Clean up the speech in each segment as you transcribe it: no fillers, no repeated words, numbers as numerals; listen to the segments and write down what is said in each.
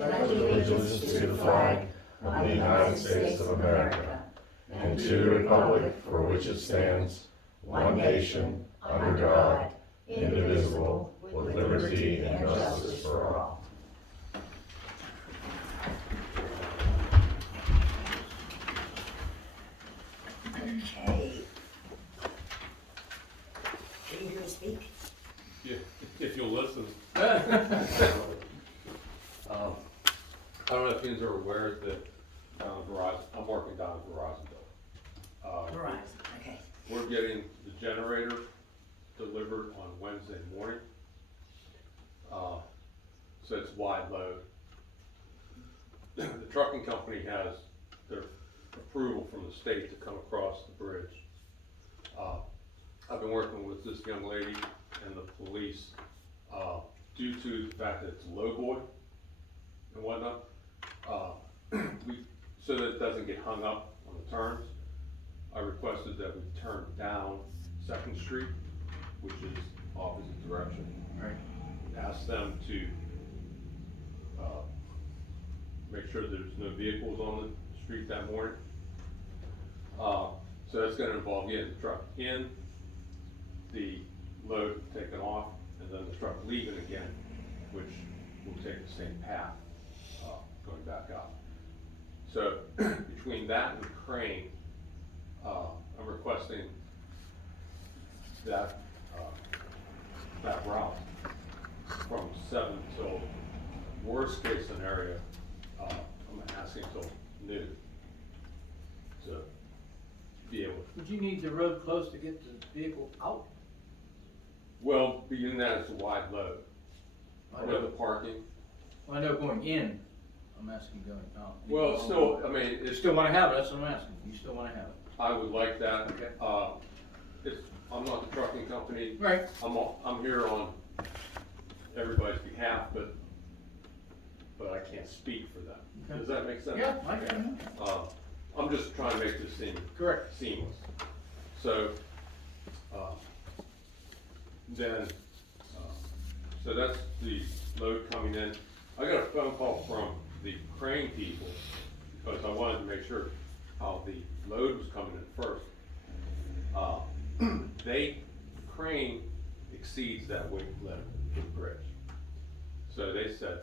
pledge allegiance to the flag of the United States of America and to the republic for which it stands, one nation, under God, indivisible, with liberty and justice for all. Okay. Are you here to speak? Yeah, if you'll listen. I don't know if you are aware that I'm working down at Verizonville. Verizon, okay. We're getting the generator delivered on Wednesday morning. So it's wide load. The trucking company has their approval from the state to come across the bridge. I've been working with this young lady and the police, due to the fact that it's low boy and whatnot, so that it doesn't get hung up on the turns. I requested that we turn down 2nd Street, which is opposite direction. Right. Ask them to make sure there's no vehicles on the street that morning. So that's gonna involve getting the truck in, the load taken off, and then the truck leaving again, which will take the same path, going back out. So between that and the crane, I'm requesting that, that route from 7 till, worst case scenario, I'm asking till noon to be able to. Would you need the road close to get the vehicle out? Well, being that it's a wide load, I with the know, parking, I know going in, I'm asking going out. well, it's still, I mean, You it's, still wanna have it, that's what I'm asking, you still wanna have it? I would like that. Okay. It's, I'm not the trucking company. Right. I'm here on everybody's behalf, but I can't speak for them. Okay. Does that make sense? Yeah, I can. I'm just trying to make this seem Correct. seamless. So, then, so that's the load coming in. I got a phone call from the crane people because I wanted to make sure how the load was coming in first. The crane exceeds that weight limit for the bridge. So they said,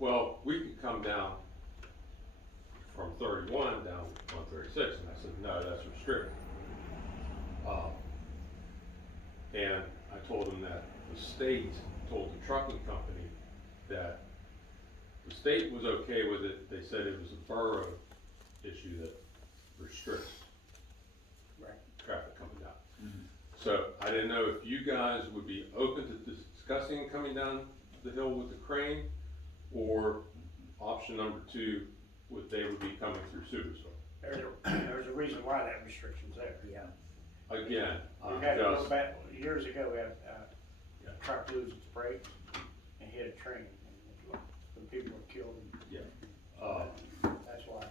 well, we could come down from 31 down 136, and I said, no, that's restricted. And I told them that the state told the trucking company that the state was okay with it. They said it was a borough issue that restricts traffic coming down. Mm-hmm. So I didn't know if you guys would be open to discussing coming down the hill with the crane, or option number 2, they would be coming through Sutersville. There's a reason why that restriction's there. Yeah. Again, I'm We had to go just, back, years ago, we had Yeah. a truck lose its brakes and hit a train, and some people were killed. yeah, That's why.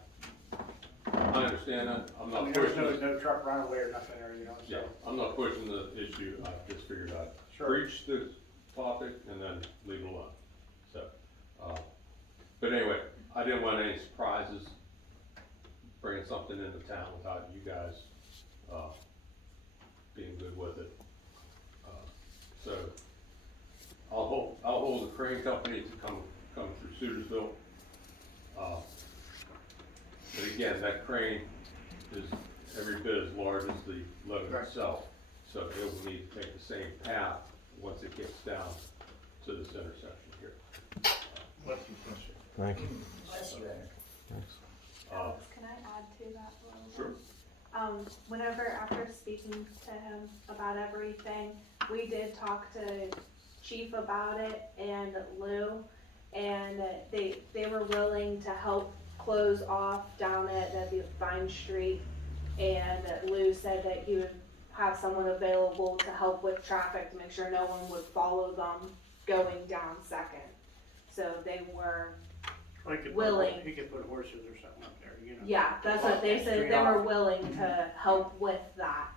I understand that. I'm I not mean, there was pushing no truck runaway or nothing there, you know, Yeah, so. I'm not pushing the issue. I just figured I'd Sure. preach the topic and then leave it alone. So, but anyway, I didn't want any surprises bringing something into town without you guys, being good with it. So I'll hold the crane company to come through Sutersville. But again, that crane is every bit as large as the load Right. itself. So it will need to take the same path once it gets down to this intersection here. Bless you, bless you. Thank you. Bless you, Eric. Alex, can I add to that a little bit? Sure. Whenever, after speaking to him about everything, we did talk to Chief about it and Lou, and they were willing to help close off down at the Vine Street, and Lou said that he would have someone available to help with traffic to make sure no one would follow them going down 2nd. So they were Or he could willing. He could put horses or something up there, you know. Yeah, that's what they said, Street they were off. willing to help with that.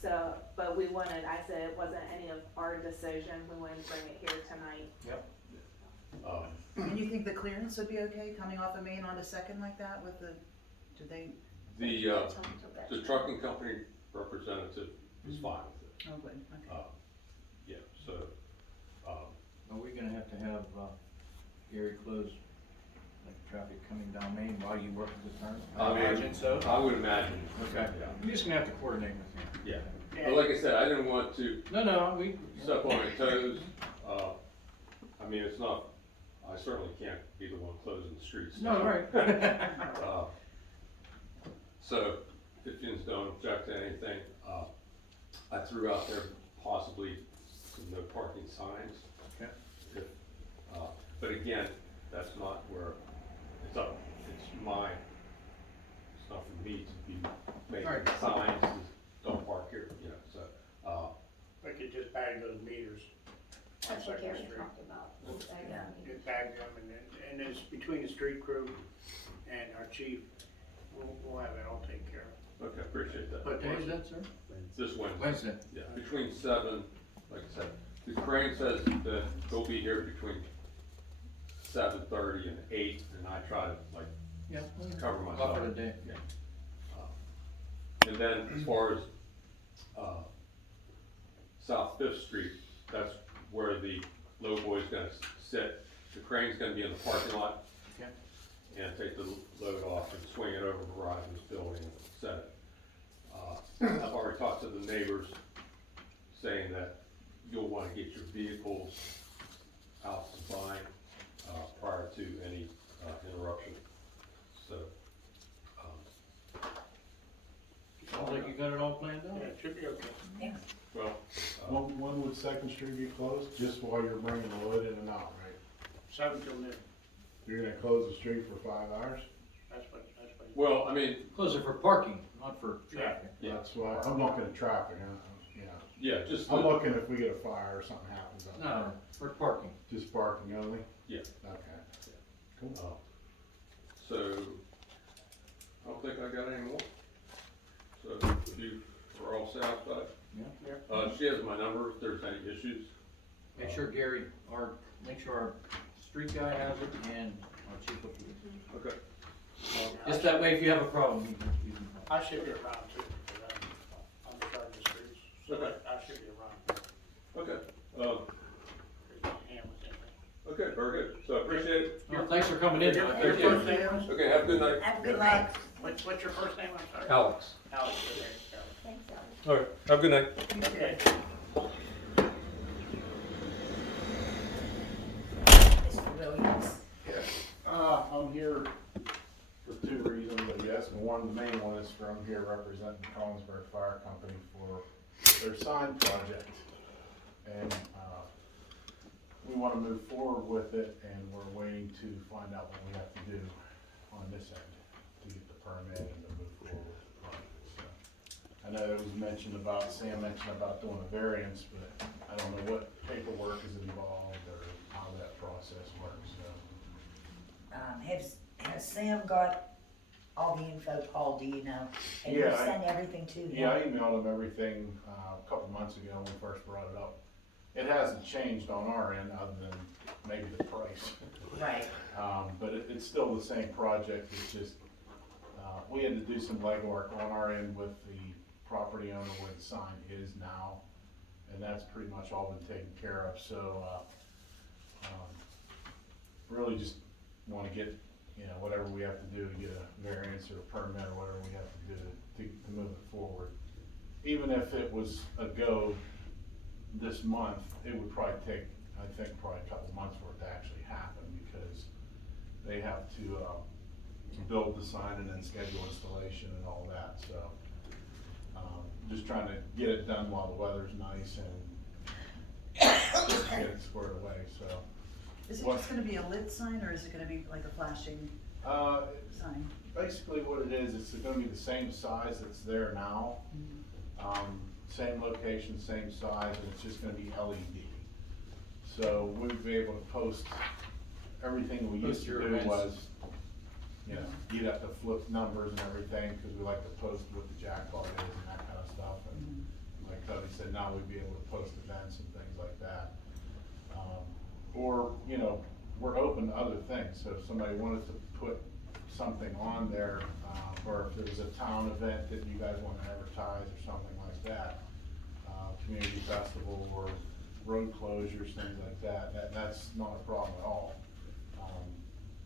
So, but we wanted, I said it wasn't any of our decision, we wanted to bring it here tonight. Yep. And you think the clearance would be okay, coming off of Main onto Second like that with the, do they, The trucking company representative is fine with it. oh, good, okay. Yeah, so, Are we gonna have to have, Gary close, like, traffic coming down Main while you work with the turn? I mean, imagine so. I would imagine. Okay, Yeah. you're just gonna have to coordinate with him. Yeah, but like I said, I didn't want to No, we. step on my toes. I mean, it's not, I certainly can't be the one closing the streets. No, right. So, if you don't object to anything, I threw out there possibly some no parking signs. Okay. If, but again, that's not where, it's not for me to be making Right. signs, don't park here, you know, so, We could just bag those meters on That's what Second Gary Street. talked about. Yeah. Just bag them and it's between the street crew and our chief, we'll have that all taken care of. okay, appreciate that. What day is that, sir? This Wednesday. Wednesday. Yeah, between 7, like I said, the crane says that they'll be here between 7:30 and 8, and I try to like Yeah. cover myself. Buffer the day. Yeah. And then as far as, South Fifth Street, that's where the low boy's gonna sit. The crane's gonna be in the parking lot. Okay. And take the load off and swing it over Verizon's building and set it. I've already talked to the neighbors saying that you'll wanna get your vehicles out to bind, prior to any, interruption. So, Sounds like you got it all planned out. Yeah, it should be okay. Yeah. well, When would Second Street be closed? Just while you're bringing the wood in and out, right? 7 till noon, You're gonna close the street for 5 hours? that's what. well, I mean, Close it for parking, not for traffic. yeah, That's why, I'm looking at traffic, you know. yeah, just, I'm looking if we get a fire or something happens up No, there. for parking. Just parking only? Yeah. Okay. Cool. so, I don't think I got any more. So, if you are all satisfied? Yeah. She has my number if there's any issues. Make sure Gary, make sure our street guy has it and our chief of police. Okay. Just that way, if you have a problem, you can. I should be around too, because I'm in charge of the streets, so Okay. I should be around. Okay, There's no hand with anything. okay, very good. So I appreciate it. Well, thanks for coming in. Your I your appreciate first it. name was? Okay, have a good night. Have a good night. What's your first name, I'm sorry? Alex. Alex, okay, Thanks, Alex. All right, have a good night. okay. Mr. Williams. I'm here for 2 reasons, I guess. One, the main one is from here representing Collinsburg Fire Company for their sign project. And, we wanna move forward with it, and we're waiting to find out what we have to do on this end to get the permit and to move forward with the project, so. I know it was mentioned about, Sam mentioned about doing a variance, but I don't know what paperwork is involved or how that process works, so. Has Sam got all the info, Paul, do you know? And you Yeah, I- sent everything to him? Yeah, I emailed him everything, a couple months ago when we first brought it up. It hasn't changed on our end other than maybe the price. Right, But it's still the same project, it's just, we had to do some legwork on our end with the property owner where the sign is now. And that's pretty much all been taken care of, so, really just wanna get, whatever we have to do to get a variance or a permit or whatever we have to do to move it forward. Even if it was a go this month, it would probably take, I think, probably a couple months for it to actually happen, because they have to, build the sign and then schedule installation and all that, so. Just trying to get it done while the weather's nice and get it squared away, so. Is it What- just gonna be a lit sign, or is it gonna be like a flashing sign? Basically what it is, it's gonna be the same size that's there now. Same location, same size, and it's just gonna be LED. So we'd be able to post, everything we used Post to your do events. was, you'd have to flip numbers and everything, cause we like to post what the jackpot is and that kind of stuff. And like Cody said, now we'd be able to post events and things like that. Or, we're open to other things, so if somebody wanted to put something on there, or if there was a town event that you guys wanna advertise or something like that, community festival or road closures, things like that, that's not a problem at all.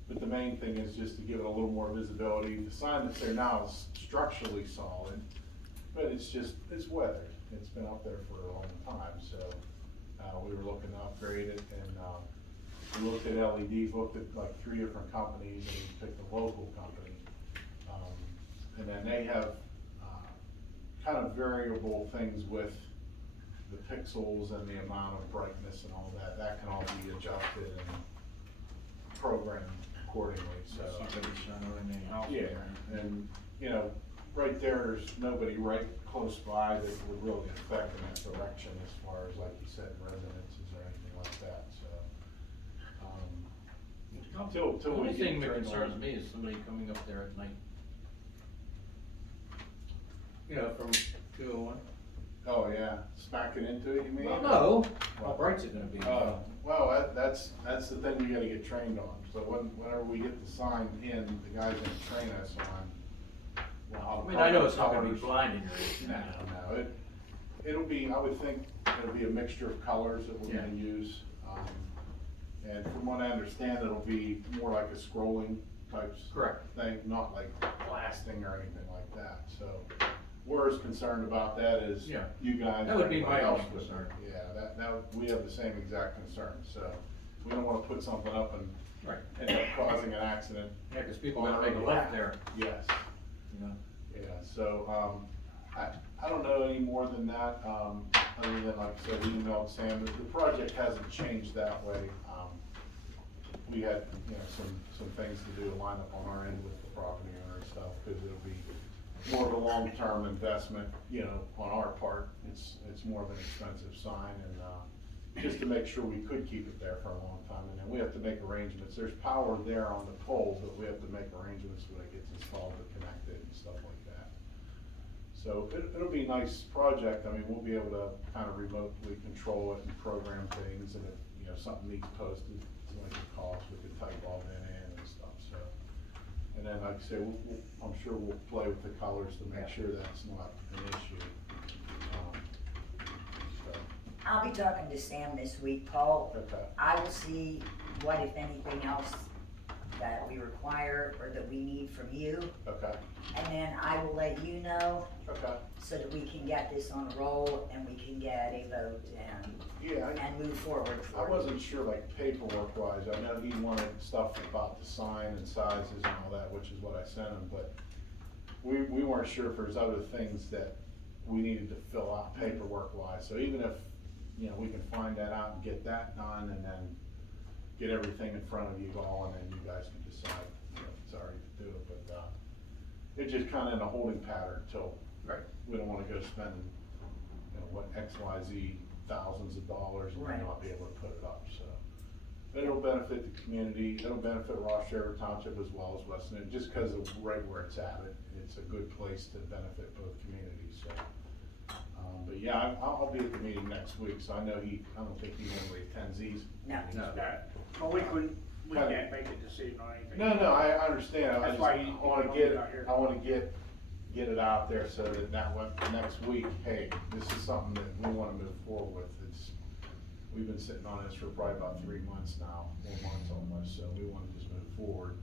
But the main thing is just to give it a little more visibility. The sign that's there now is structurally solid, but it's weathered. It's been up there for a long time, so, we were looking to upgrade it, and, we looked at LEDs, looked at like 3 different companies, and we picked a local company. And then they have, kind of variable things with the pixels and the amount of brightness and all that. That can all be adjusted and programmed accordingly, so. Somebody's trying to remain healthy Yeah, there. and, you know, right there's nobody right close by that would really affect in that direction as far as, like you said, residences or anything like that, so. Till The we only get thing that trained on concerns it. me is somebody coming up there at night. You know, from 201. Oh, yeah, smacking into it, you mean? Well, no, how bright's it gonna be? Well, that's the thing we gotta get trained on, so whenever we get the sign in, the guy's gonna train us on, well, how. I mean, I know it's not gonna be colors- blinding or No, no, it'll be, I would think, it'll be a mixture of colors that we're Yeah. gonna use. And from what I understand, it'll be more like a scrolling type Correct. thing, not like blasting or anything like that, so. We're as concerned about that as Yeah. you guys. That would be my everybody else only would. concern. Yeah, we have the same exact concern, so we don't wanna put something up and Right. end up causing an accident. Yeah, cause people are gonna make a left there, Yes, you know? yeah, so, I don't know any more than that, other than, like I said, we emailed Sam, the project hasn't changed that way. We had, you know, some things to do to line up on our end with the property owner and stuff, cause it'll be more of a long-term investment, you know, on our part. It's more of an expensive sign, and, just to make sure we could keep it there for a long time, and then we have to make arrangements. There's power there on the pole, but we have to make arrangements when it gets installed to connect it and stuff like that. So it'll be a nice project. I mean, we'll be able to kind of remotely control it and program things, and if, you know, something needs posted, it's like a cost, we could type all that in and stuff, so. And then, like I say, I'm sure we'll play with the colors to make sure that's not an issue. So, I'll be talking to Sam this week, Paul. okay, I will see what, if anything else, that we require or that we need from you, okay, and then I will let you know okay. so that we can get this on a roll and we can get a vote Yeah, and move forward I for it. wasn't sure, like, paperwork wise, I know he wanted stuff about the sign and sizes and all that, which is what I sent him, but we weren't sure if there's other things that we needed to fill out paperwork wise, so even if, you know, we can find that out and get that done, and then get everything in front of you all, and then you guys can decide, you know, if it's already to do it, but, it's just kinda in a holding pattern till. Right. We don't wanna go spending, you know, what, XYZ thousands of dollars and then Right. not be able to put it up, so. But it'll benefit the community, it'll benefit Ross River Township as well as West End, just cause of right where it's at, it's a good place to benefit both communities, so. But yeah, I'll be at the meeting next week, so I know I don't think he normally attends these. No. meetings, No. but- Well, we can't make a decision on anything. No, I understand, I That's just, why I you wanna don't get, do it out here. I wanna get it out there so that one, next week, hey, this is something that we wanna move forward with. We've been sitting on this for probably about 3 months now, 4 months almost, so we wanna just move forward.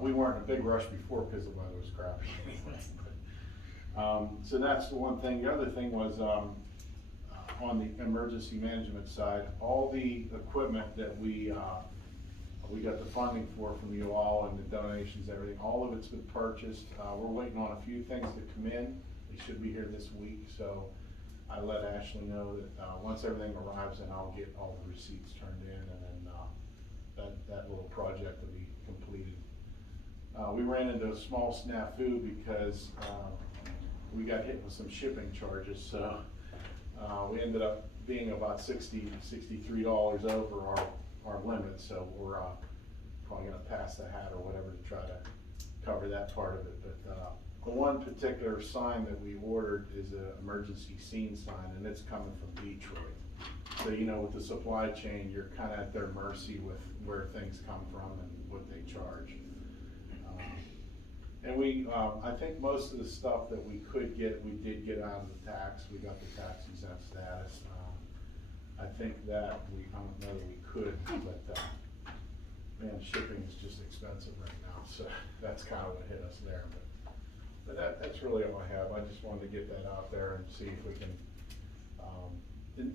We weren't in a big rush before because the weather was crappy. So that's the one thing. The other thing was, on the emergency management side, all the equipment that we got the funding for from you all and the donations, everything, all of it's been purchased. We're waiting on a few things to come in. They should be here this week, so I let Ashley know that, once everything arrives, then I'll get all the receipts turned in, and then, that little project will be completed. We ran into a small snafu because, we got hit with some shipping charges, so, we ended up being about $63 over our limit, so we're, probably gonna pass the hat or whatever to try to cover that part of it, but, the one particular sign that we ordered is an emergency scene sign, and it's coming from Detroit. So, you know, with the supply chain, you're kinda at their mercy with where things come from and what they charge. And we, I think most of the stuff that we could get, we did get out of the tax, we got the tax exempt status. I think that I don't know that we could, but, man, shipping is just expensive right now, so that's kinda what hit us there, but that's really all I have. I just wanted to get that out there and see if we can,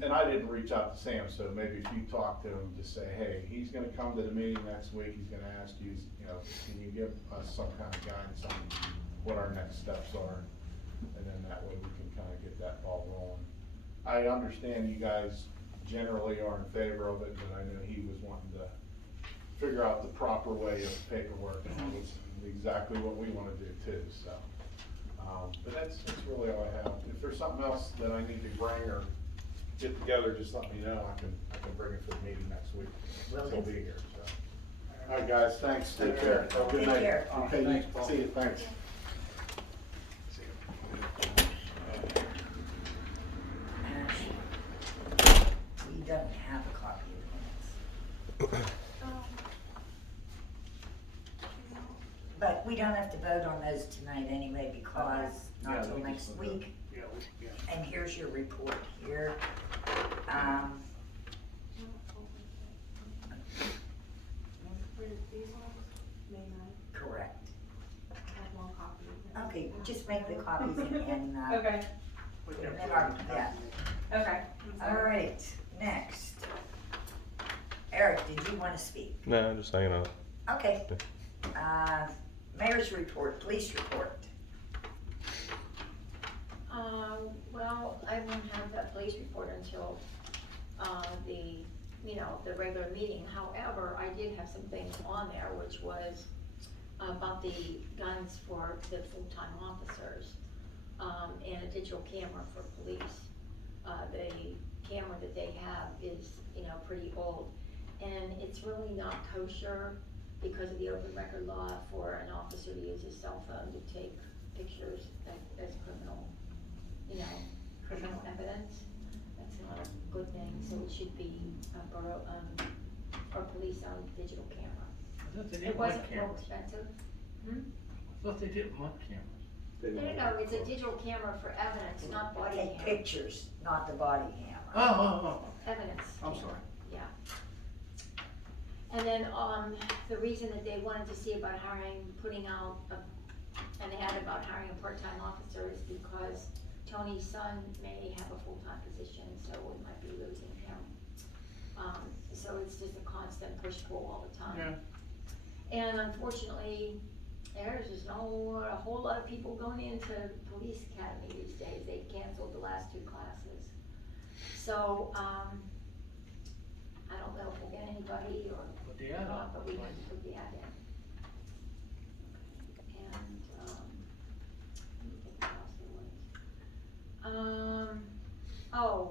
and I didn't reach out to Sam, so maybe if you talk to him, just say, hey, he's gonna come to the meeting next week, he's gonna ask you, you know, can you give us some kind of guidance on what our next steps are? And then that way we can kinda get that ball rolling. I understand you guys generally are in favor of it, but I know he was wanting to figure out the proper way of paperwork, and that was exactly what we wanna do too, so. But that's really all I have. If there's something else that I need to bring or get together, just let me know. I can bring it to the meeting next week. Will He'll do. be here, so. All right, guys, thanks. Take care. Have a good Take night. care. Okay, Thanks, Paul. see you, thanks. Ash, we don't have a copy of the minutes. But we don't have to vote on those tonight anyway, because Yeah, not till we next just- week. Yeah, yeah. And here's your report here. These ones, may not Correct. have one copy. Okay, just make the copies and, Okay, Put them And our- yeah. okay. I'm all sorry. right, next. Eric, did you wanna speak? No, just hanging out. Okay. Mayor's report, police report. Well, I won't have that police report until, the regular meeting. However, I did have some things on there, which was about the guns for the full-time officers, and a digital camera for police. The camera that they have is, pretty old, and it's really not kosher because of the open record law for an officer to use his cell phone to take pictures as criminal evidence. That's not a good thing, so it should be a borough, or police-owned digital camera. I thought they It didn't want wasn't more cameras. expensive. I thought they didn't want cameras. No, it's a digital camera for evidence, not body Take camera. pictures, not the body camera. Oh. Evidence. I'm camera. sorry. Yeah. And then, the reason that they wanted to see about putting out an ad about hiring a part-time officer is because Tony's son may have a full-time position, so we might be losing him. So it's just a constant push-pull all the time. Yeah. And unfortunately, there's just a whole lot of people going into police academy these days. They've canceled the last 2 classes. So, I don't know if we'll get anybody or Put the ad not, out. but we have to put the ad in. And, let me get what else there was.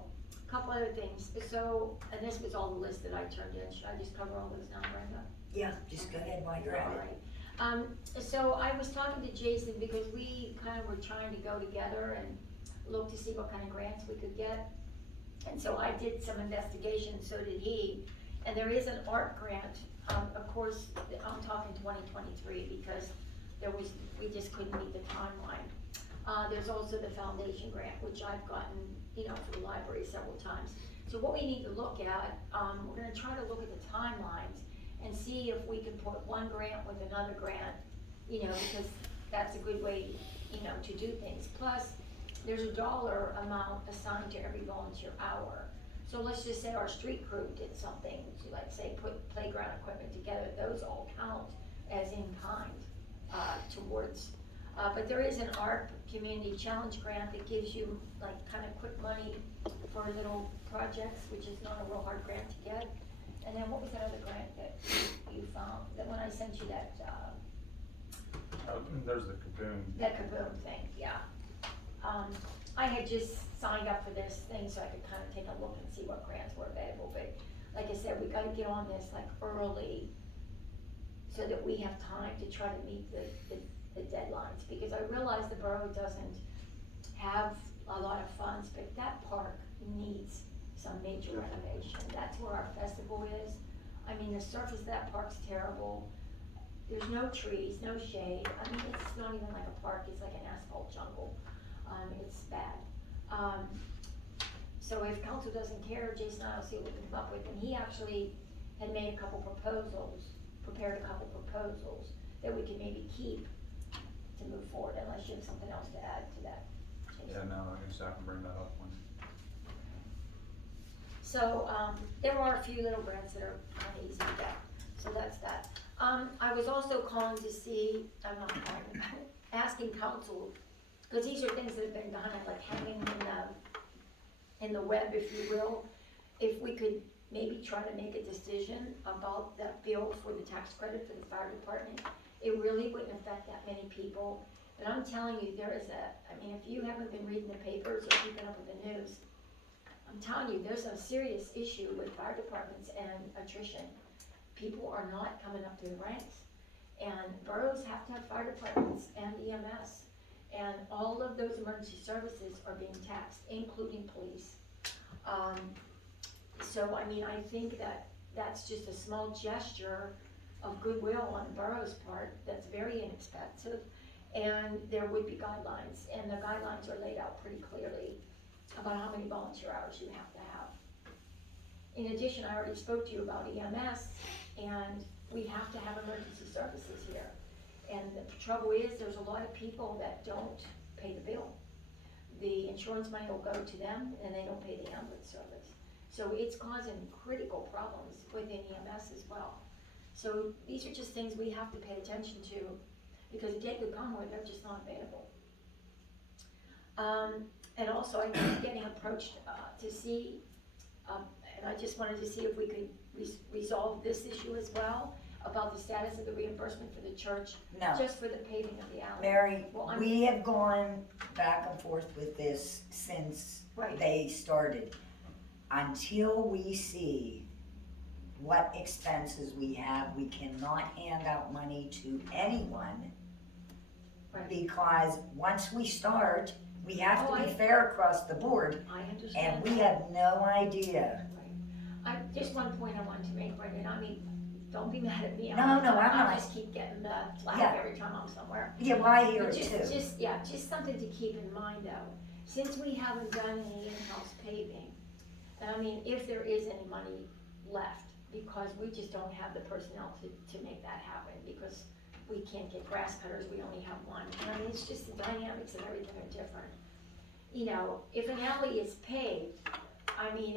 Couple other things. So, and this was all the list that I turned in. Should I just cover all those now, Brenda? Yeah, just go ahead while you're at it. Alright, so I was talking to Jason because we kind of were trying to go together and look to see what kind of grants we could get. And so I did some investigation, so did he, and there is an art grant, of course, I'm talking 2023 because we just couldn't meet the timeline. There's also the foundation grant, which I've gotten, for the library several times. So what we need to look at, we're gonna try to look at the timelines and see if we can put one grant with another grant, because that's a good way, to do things. Plus, there's a dollar amount assigned to every volunteer hour. So let's just say our street crew did something, to like say put playground equipment together, those all count as in kind, towards. But there is an art community challenge grant that gives you like kind of quick money for little projects, which is not a real hard grant to get. And then what was that other grant that you found, that when I sent you that, There's the Kaboom. that Kaboom thing, yeah. I had just signed up for this thing so I could kind of take a look and see what grants were available, but like I said, we gotta get on this like early so that we have time to try to meet the deadlines, because I realize the borough doesn't have a lot of funds, but that park needs some major renovation. That's where our festival is. I mean, the surface of that park's terrible. There's no trees, no shade. I mean, it's not even like a park, it's like an asphalt jungle. It's bad. So if council doesn't care, Jason and I will see what we can come up with. And he actually had made a couple proposals, prepared a couple proposals that we can maybe keep to move forward, unless you have something else to add to that. Jason. Yeah, no, I guess I can bring that up when. So, there are a few little grants that are kind of easy to get, so that's that. I was also calling to see, I'm not calling, asking council, because these are things that have been done, like hanging in the web, if you will. If we could maybe try to make a decision about that bill for the tax credit for the fire department, it really wouldn't affect that many people. But I'm telling you, there is I mean, if you haven't been reading the papers or keeping up with the news, I'm telling you, there's a serious issue with fire departments and attrition. People are not coming up through the ranks. And boroughs have to have fire departments and EMS. And all of those emergency services are being taxed, including police. So, I mean, I think that that's just a small gesture of goodwill on the borough's part that's very inexpensive. And there would be guidelines, and the guidelines are laid out pretty clearly about how many volunteer hours you have to have. In addition, I already spoke to you about EMS, and we have to have emergency services here. And the trouble is, there's a lot of people that don't pay the bill. The insurance money will go to them, and they don't pay the ambulance service. So it's causing critical problems within EMS as well. So these are just things we have to pay attention to, because the day could come where they're just not available. And also, I keep getting approached to see, and I just wanted to see if we could resolve this issue as well, about the status of the reimbursement for the church, No. just for the paving of the alley. Mary, Well, we have gone back and forth with this since Right. they started. Until we see what expenses we have, we cannot hand out money to anyone. Right. Because once we start, we have Oh, to be I- fair across the board, I understand. and we have no idea. Right. Just one point I wanted to make, Brendan, I mean, don't be mad at me. No, I'm I not. just keep getting the flag Yeah. every time I'm somewhere. Yeah, well, I hear But it too. just something to keep in mind though, since we haven't done any in-house paving, and I mean, if there is any money left, because we just don't have the personnel to make that happen, because we can't get grass cutters, we only have one, and I mean, it's just the dynamics of everything are different. You know, if an alley is paved, I mean,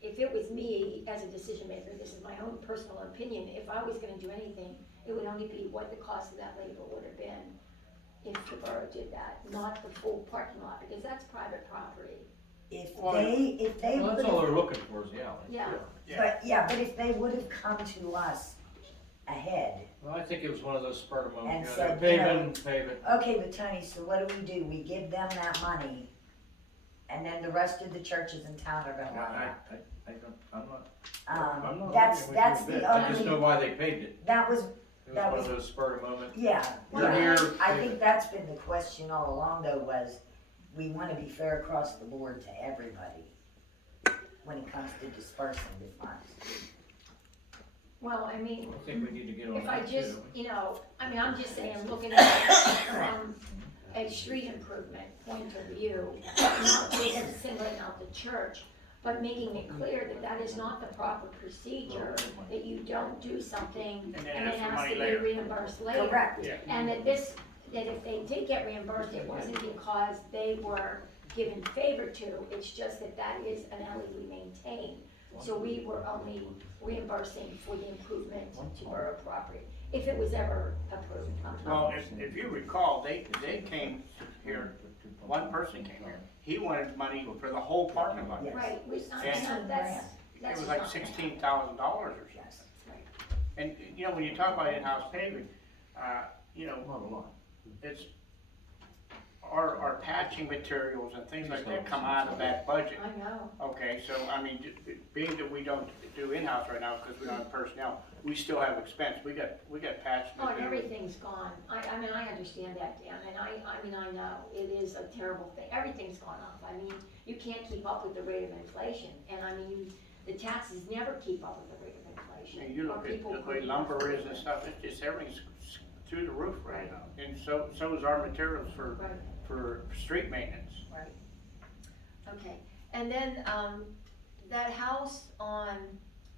if it was me as a decision maker, this is my own personal opinion, if I was gonna do anything, it would only be what the cost of that labor would have been if the borough did that, not the full parking lot, because that's private property. If Well, they Well, that's would all have, they're looking for is the alley. Yeah, but if they would have come to us ahead, Well, I think it was one of those spur of the moment, And you know, said, they're you know, paving. okay, but Tony, so what do? We give them that money, and then the rest of the churches in town are gonna line up. I'm not That's arguing with you that's a bit. the I just know only, why they paved it. that was, It was That one was- of those spur of the moment. yeah. We're yeah. here. I think that's been the question all along though, was we wanna be fair across the board to everybody when it comes to dispersing the funds. well, I mean, I think we need to get on if I that just, too. you know, I mean, I'm just saying, looking at it from a street improvement point of view, not just singling out the church, but making it clear that that is not the proper procedure, that you don't do something and then it ask for has money to be later. reimbursed later. Correct. Yeah. And that if they did get reimbursed, it wasn't because they were given favor to, it's just that is an alley we maintain. So we were only reimbursing for the improvement to borough property, if it was ever approved. Well, if you recall, they came here, one person came here, he wanted money for the whole parking lot. Yes. Right, And that's it was like not- $16,000 or something. Yes. And, you know, when you talk about in-house paving, you know, Not a lot. it's, our patching materials and things like that come out of that budget. I know. Okay, so I mean, being that we don't do in-house right now because we don't have personnel, we still have expense. We got patch Oh, and material. everything's gone. I mean, I understand that, Dan, and I mean, I know, it is a terrible thing. Everything's gone up. I mean, you can't keep up with the rate of inflation, and I mean, the taxes never keep up with the rate of inflation. And you look Or at people the way couldn't lumber afford is and it. stuff, it's just everything's through the roof right now. And so is our materials Right. for street maintenance. Right. Okay, and then, that house on,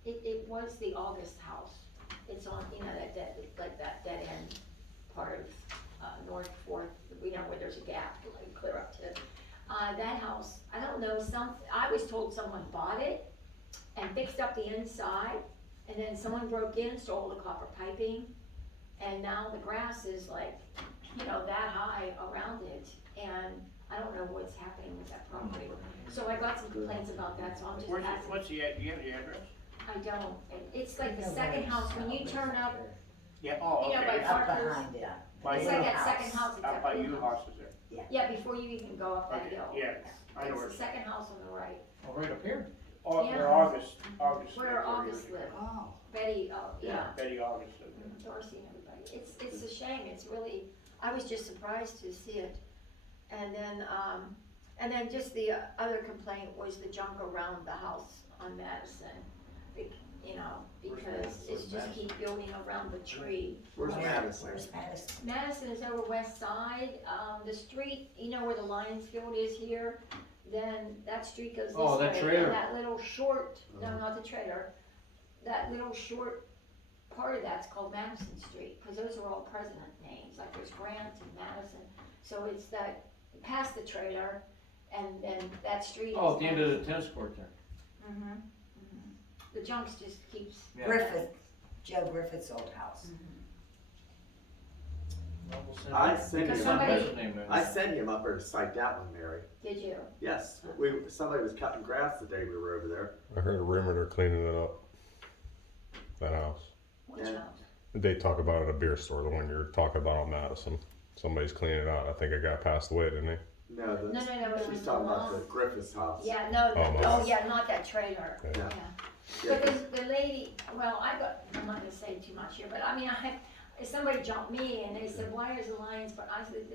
it was the August house. It's on, you know, like that dead end part of, North Fourth, you know, where there's a gap, like clear up to. That house, I don't know, I was told someone bought it and fixed up the inside, and then someone broke in, stole the copper piping, and now the grass is like, you know, that high around it, and I don't know what's happening with that property. So I got some complaints about that, so I'm just asking. What's the, do you have the address? I don't, it's like the second house, when you turn up, Yeah, oh, you know, okay. like Up Parker's, behind it. By it's you like that house. second house, it's Up that by blue you house. houses there. Yeah, before you even go up that Okay, hill. yeah, I know where It's the second house on the right, Oh, right up here? Yeah. Where August. where August lived, Oh. Betty, yeah. Betty August lived there. Dorsey and everybody. It's a shame, it's really, I was just surprised to see it. And then just the other complaint was the junk around the house on Madison. You know, because it's just keep building around the tree. Where's Madison? Where's Madison? Madison is over west side, the street, you know where the Lions Field is here? Then that street goes this way. Oh, that trailer. And that little short, no, not the trailer, that little short part of that's called Madison Street, cause those are all president names, like there's Grant and Madison. So it's that, past the trailer, and then that street is. Oh, at the end of Madison. the tennis court there. Mhm. The junks just keeps. Yeah. Griffith, Joe Griffith's old house. Well, we'll send I it- sent Because him, somebody- What's his name there? I sent him up there to cite that one, Mary. Did you? Yes, somebody was cutting grass the day we were over there. I heard a rumor they're cleaning it up. That house. Which Yeah. house? They talk about it at a beer store, the one you're talking about on Madison. Somebody's cleaning it out. I think a guy passed away, didn't he? No, No, it was she's the talking about the mom. Griffith's house. Yeah, no, Oh, oh, no. yeah, not that trailer, Yeah. yeah. Yeah, But the lady, well, I'm not gonna say too much here, but I mean, somebody jumped me and they said, why is the Lions, but I said,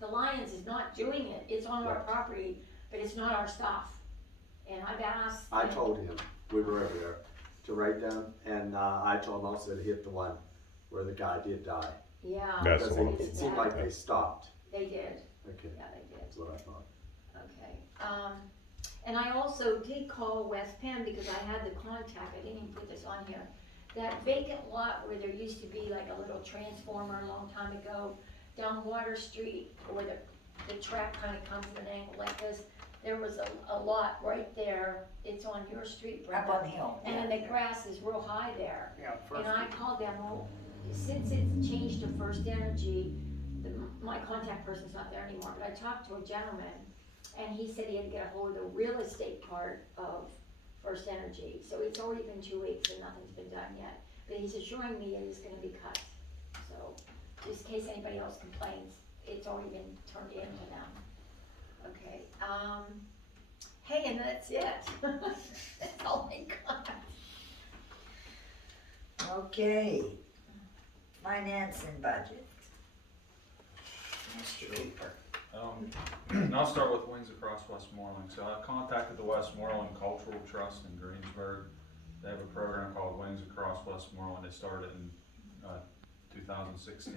the Lions is not doing it, it's on our Right. property, but it's not our stuff. And I've asked. I told him, we were over there, to write down, and I told him also to hit the one where the guy did die. Yeah. That's Because the one. it seemed like they stopped. They did, Okay, yeah, they did. that's what I thought. Okay, and I also did call West Penn because I had the contact, I didn't even put this on here. That vacant lot where there used to be like a little transformer a long time ago, down Water Street, where the track kinda comes at an angle like this, there was a lot right there, it's on your street, Up Brenda. on the hill. And then the grass is real high there. Yeah, first. And I called them, well, since it's changed to First Energy, my contact person's not there anymore, but I talked to a gentleman, and he said he had to get a hold of the real estate part of First Energy, so it's already been 2 weeks and nothing's been done yet, but he's assuring me it is gonna be cut, so, just in case anybody else complains, it's already been turned in to them. Okay, hey, and that's it, that's all I got. Okay. Finance and budget. Mr. Reaper. And I'll start with Wings Across Westmoreland. So I contacted the Westmoreland Cultural Trust in Greensburg. They have a program called Wings Across Westmoreland. They started in 2016.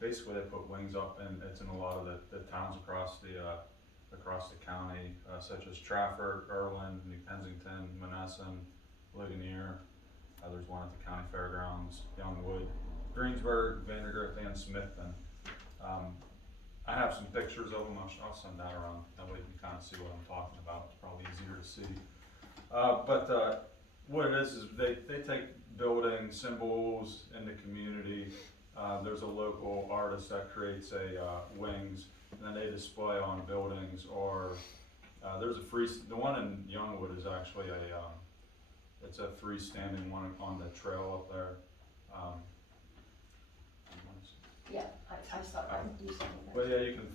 Basically, they put wings up, and it's in a lot of the towns across the county, such as Trafford, Erlin, New Kensington, Monessen, Ligonier. There's one at the county fairgrounds, Youngwood, Greensburg, Vandergrift, and Smithton. I have some pictures of them. I'll send that around. That way you can kind of see what I'm talking about. It's probably easier to see. But what it is they take building symbols in the community. There's a local artist that creates wings, and then they display on buildings. Or there's the one in Youngwood is actually it's a freestanding one on the trail up there. Yeah, I saw, you sent me that. But yeah, you can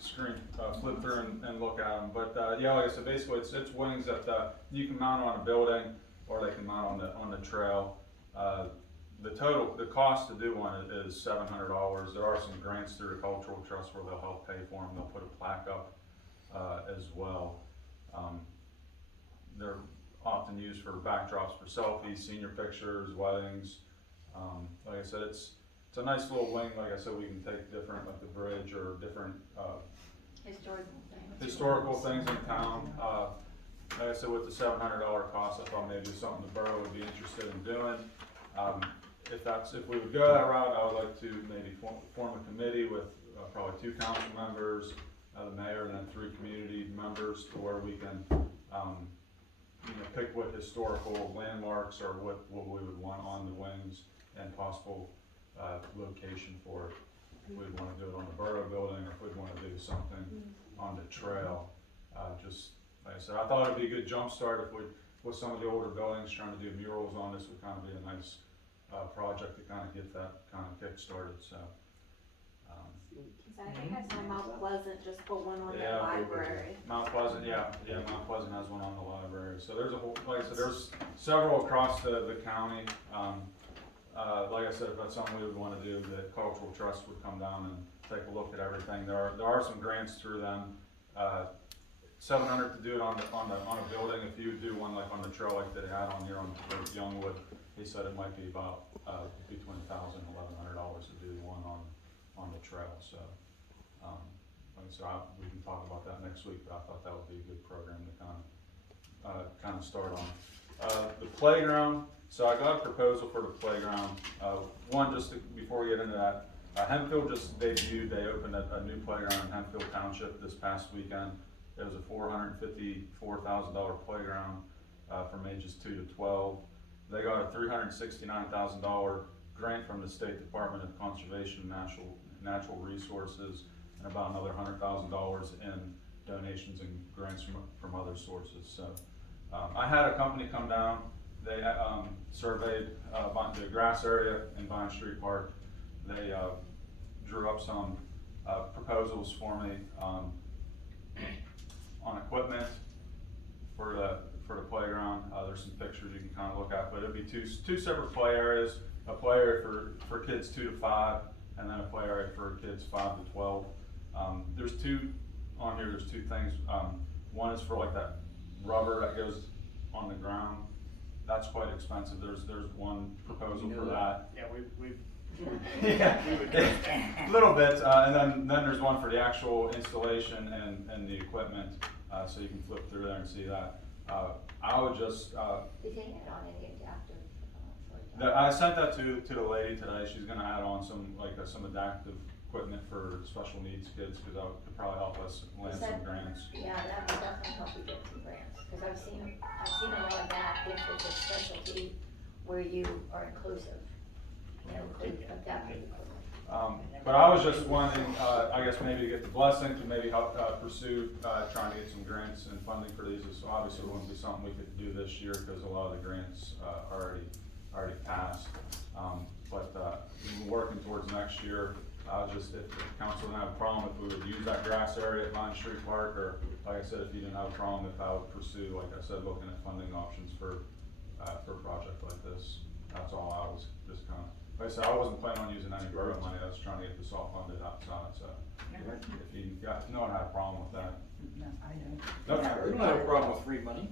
screen, flip through and look at them. But, yeah, like I said, basically it's wings that, you can mount on a building or they can mount on the trail. The cost to do one is $700. There are some grants through the Cultural Trust where they'll help pay for them. They'll put a plaque up, as well. They're often used for backdrops for selfies, senior pictures, weddings. Like I said, it's a nice little wing. Like I said, we can take different, like the bridge or different, historical things in town. Like I said, with the $700 cost, I thought maybe something the borough would be interested in doing. If we would go that route, I would like to maybe form a committee with probably 2 council members, the mayor, and then 3 community members, to where we can pick what historical landmarks or what we would want on the wings and possible location for it. If we'd want to do it on the borough building, or if we'd want to do something on the trail. Just like I said, I thought it'd be a good jump start if we, with some of the older buildings, trying to do murals on this would kind of be a nice project to kind of get that kind of kick started. So. I think I saw Mount Pleasant just put one on Yeah, their library. Mount Pleasant, yeah, Mount Pleasant has one on the library. So there's a whole, like I said, there's several across the county. Like I said, if that's something we would want to do, the Cultural Trust would come down and take a look at everything. There are some grants through them. $700 to do it on a building. If you do one like on the trail like they had on here on Youngwood, he said it might be about between $1,000 and $1,100 to do one on the trail. So. Like I said, we can talk about that next week, but I thought that would be a good program to kind of start on. The playground, so I got a proposal for the playground. One, before we get into that, Hempfield just debuted, they opened a new playground in Hempfield Township this past weekend. It was a $454,000 playground from ages 2 to 12. They got a $369,000 grant from the State Department of Conservation and Natural Resources, and about another $100,000 in donations and grants from other sources. So I had a company come down. They surveyed the grass area in Vine Street Park. They drew up some proposals for me on equipment for the playground. There's some pictures you can kind of look at, but it'd be two separate play areas: a play area for kids 2 to 5, and then a play area for kids 5 to 12. There's two on here. There's 2 things. One is for like that rubber that goes on the ground. That's quite expensive. There's one proposal for that. Yeah, we've Yeah, a little bit. And then there's one for the actual installation and the equipment, so you can flip through there and see that. I would just. Did they add on any adaptive? For I sent that to the lady today. She's going to add on some adaptive equipment for special needs kids, because that could probably help us land some grants. Yeah, that would definitely help you get some grants, because I've seen a lot of that if it's a specialty where you are inclusive, include adaptive equipment. But I was just wanting, I guess maybe to get the blessing to maybe help pursue trying to get some grants and funding for these. So obviously it wouldn't be something we could do this year because a lot of the grants already passed. But we're working towards next year. If the council didn't have a problem if we would use that grass area at Vine Street Park, or like I said, if you didn't have a problem, if I would pursue, like I said, looking at funding options for a project like this. That's all I was just kind of, like I said, I wasn't planning on using any borough money. I was trying to get this all funded outside. So if you got, no one had a problem with that. No, I don't. Okay. We don't have a problem with free money.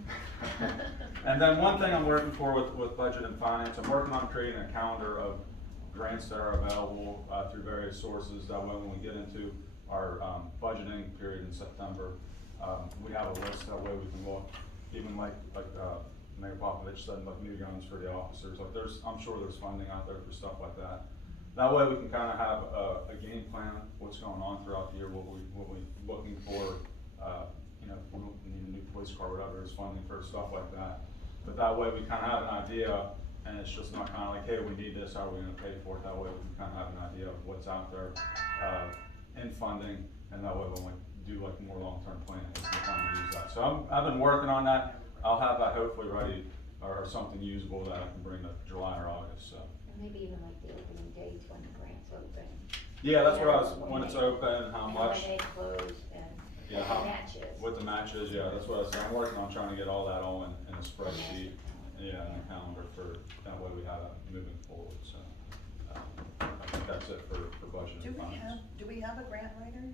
And then one thing I'm working for with budget and finance, I'm working on creating a calendar of grants that are available through various sources. That way when we get into our budgeting period in September, we have a list. That way we can look, even like Mayor Popovich said, like new guns for the officers. Like I'm sure there's funding out there for stuff like that. That way we can kind of have a game plan, what's going on throughout the year, what we looking for, if we need a new police car, whatever, is funding for stuff like that. But that way we kind of have an idea, and it's just not kind of like, hey, we need this, how are we going to pay for it? That way we can kind of have an idea of what's out there in funding, and that way when we do like more long-term planning, we can kind of use that. So I've been working on that. I'll have that hopefully ready, or something usable that I can bring to July or August. So. And maybe even like the opening dates when the grants open. Yeah, that's what I was, when it's open, how And much, when they close and yeah, what how, the match is. what the match is, yeah, that's what I was saying, I'm working on trying to get all that all in a spreadsheet, yeah, in a calendar for, that way we have it moving forward, so. I think that's it for budget Do and we finance. do we have a grant writer?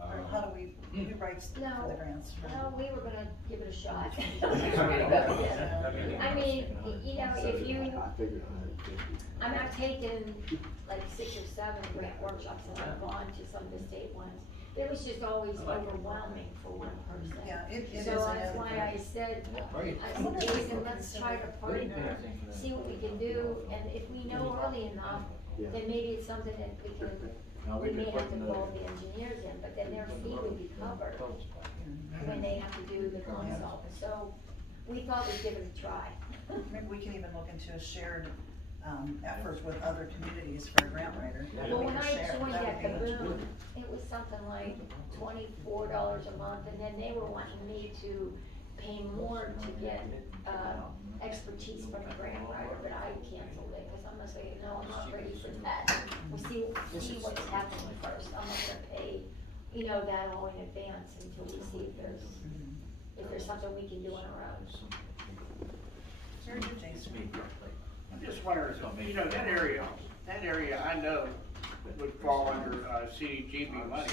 Or Um, how do we, who writes for No. the grants? Well, we were gonna give it a shot. Yeah. I mean, you know, if you, I mean, I've taken like 6 or 7 grant workshops and I've gone to some of the state ones. It was just always overwhelming for one person. Yeah, it is. So that's why I said, Jason, let's try to partner, see what we can do, and if we know early enough, then maybe it's something that we can, we may have to involve the engineers in, but then their fee would be covered when they have to do the consult. So we thought we'd give it a try. Maybe we can even look into a shared, efforts with other communities for a grant writer. that Well, we when can I share. joined That that would be- Kaboom, it was something like $24 a month, and then they were wanting me to pay more to get, expertise from a grant writer, but I canceled it, cause I'm gonna say, no, I'm not ready for that. We'll see what's happening first, I'm not gonna pay, you know, that all in advance until we see if there's something we can do on our own. Very good, Jason. I'm just wondering, you know, that area I know would fall under, CDGB monies.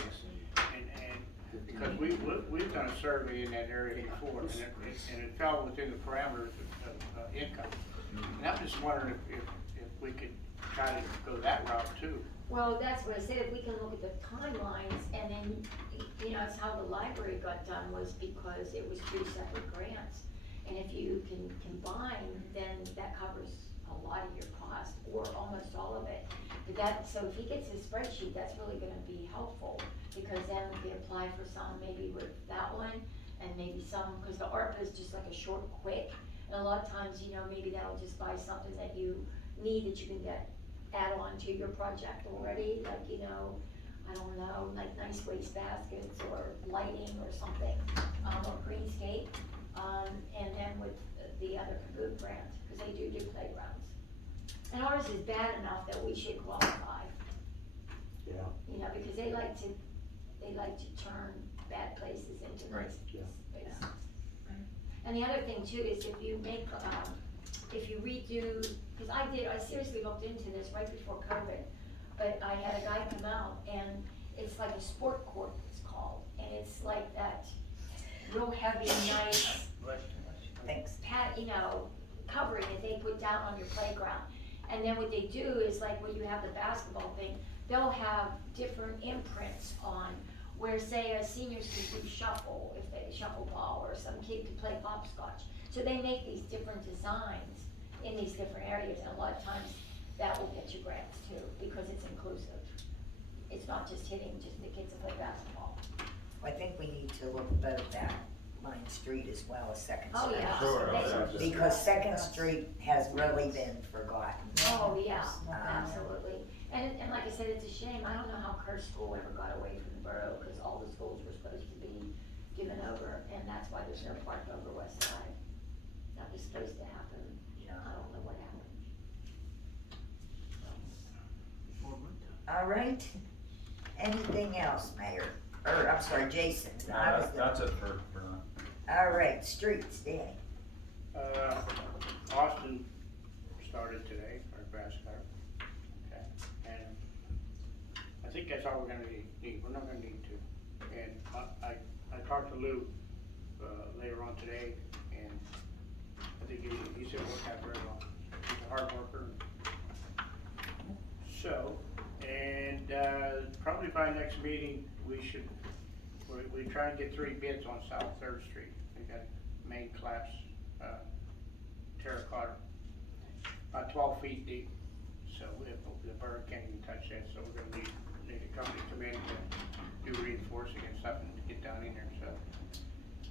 And because we've done a survey in that area before, and it fell within the parameters of income. And I'm just wondering if we could try to go that route too. Well, that's what I said, if we can look at the timelines, and then, you know, it's how the library got done was because it was 2 separate grants. And if you can combine, then that covers a lot of your cost, or almost all of it. But so if he gets his spreadsheet, that's really gonna be helpful, because then we apply for some, maybe with that one, and maybe some, because the ARPA is just like a short, quick, and a lot of times, you know, maybe that'll just buy something that you need that you can add on to your project already, like, you know, I don't know, like nice waste baskets, or lighting, or something, or greenscape. And then with the other Kaboom grant, because they do playgrounds. And ours is bad enough that we should qualify. Yeah. You know, because they like to turn bad places into nice spaces. And the other thing too is if you make, if you redo, because I seriously looked into this right before COVID, but I had a guy come out, and it's like a sport court, it's called, and it's like that real heavy, nice, Thanks. you know, covering that they put down on your playground. And then what they do is like when you have the basketball thing, they'll have different imprints on where, say, seniors can do shuffle, if they shuffle ball, or some kid can play hopscotch. So they make these different designs in these different areas, and a lot of times that will get you grants too, because it's inclusive. It's not just hitting just the kids that play basketball. I think we need to look both at Line Street as well as Second Oh, Street. yeah. Sure, They- Because Second Street has really been forgotten. Oh, yeah, absolutely. And like I said, it's a shame, I don't know how Kerr School ever got away from the borough, because all the schools were supposed to be given over, and that's why there's no park over West Side. That was supposed to happen, I don't know what happened. All right, anything else, Mayor? Or, I'm sorry, Jason. I was the- That's it for now. All right, streets, Danny. Austin started today, our grass cutter. Okay, and I think that's all we're gonna need, we're not gonna need to. And I talked to Lou, later on today, and I think he said it worked out very well. He's a hard worker. So, and, probably by next meeting, we try and get 3 bids on South Third Street. We got main collapse, terracotta, 12 feet deep. So the borough can't even touch that, so we're gonna need a company to come in to do reinforcing and stuff and get down in there, so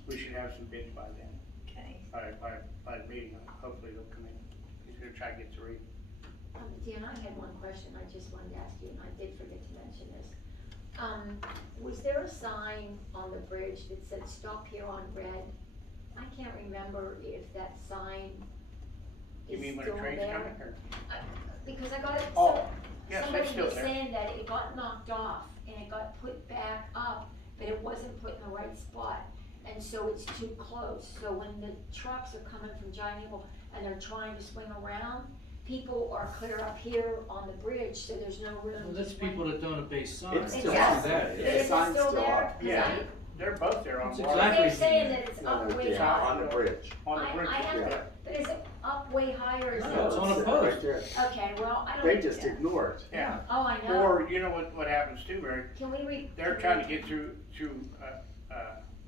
we should have some bids by then. Okay. By the meeting, hopefully they'll come in. He's gonna try to get 3. Dan, I had one question I just wanted to ask you, and I did forget to mention this. Was there a sign on the bridge that said "Stop here" on red? I can't remember if that sign You is mean when still the train's there. coming, or? Because I got it, Oh, Yes, somebody it's still was there. saying that it got knocked off and it got put back up, but it wasn't put in the right spot. And so it's too close, so when the trucks are coming from Giant Eagle and they're trying to swing around, people are clear up here on the bridge, so there's no room Well, to that's swing. people that don't obey signs. It's still That's up. what that Is is. it sign's still still there? up. 'Cause Yeah, they're both there on That's Borough. exactly- they're saying that it's No, up no, way it's high. on the bridge. On the bridge, I have yeah. to, but is it up way high or is it? No, it's on a Right post. there. Okay, well, I don't. They just ignore it. Yeah. Oh, I know. Or, you know what happens too, Mary? Can we They're trying to get through,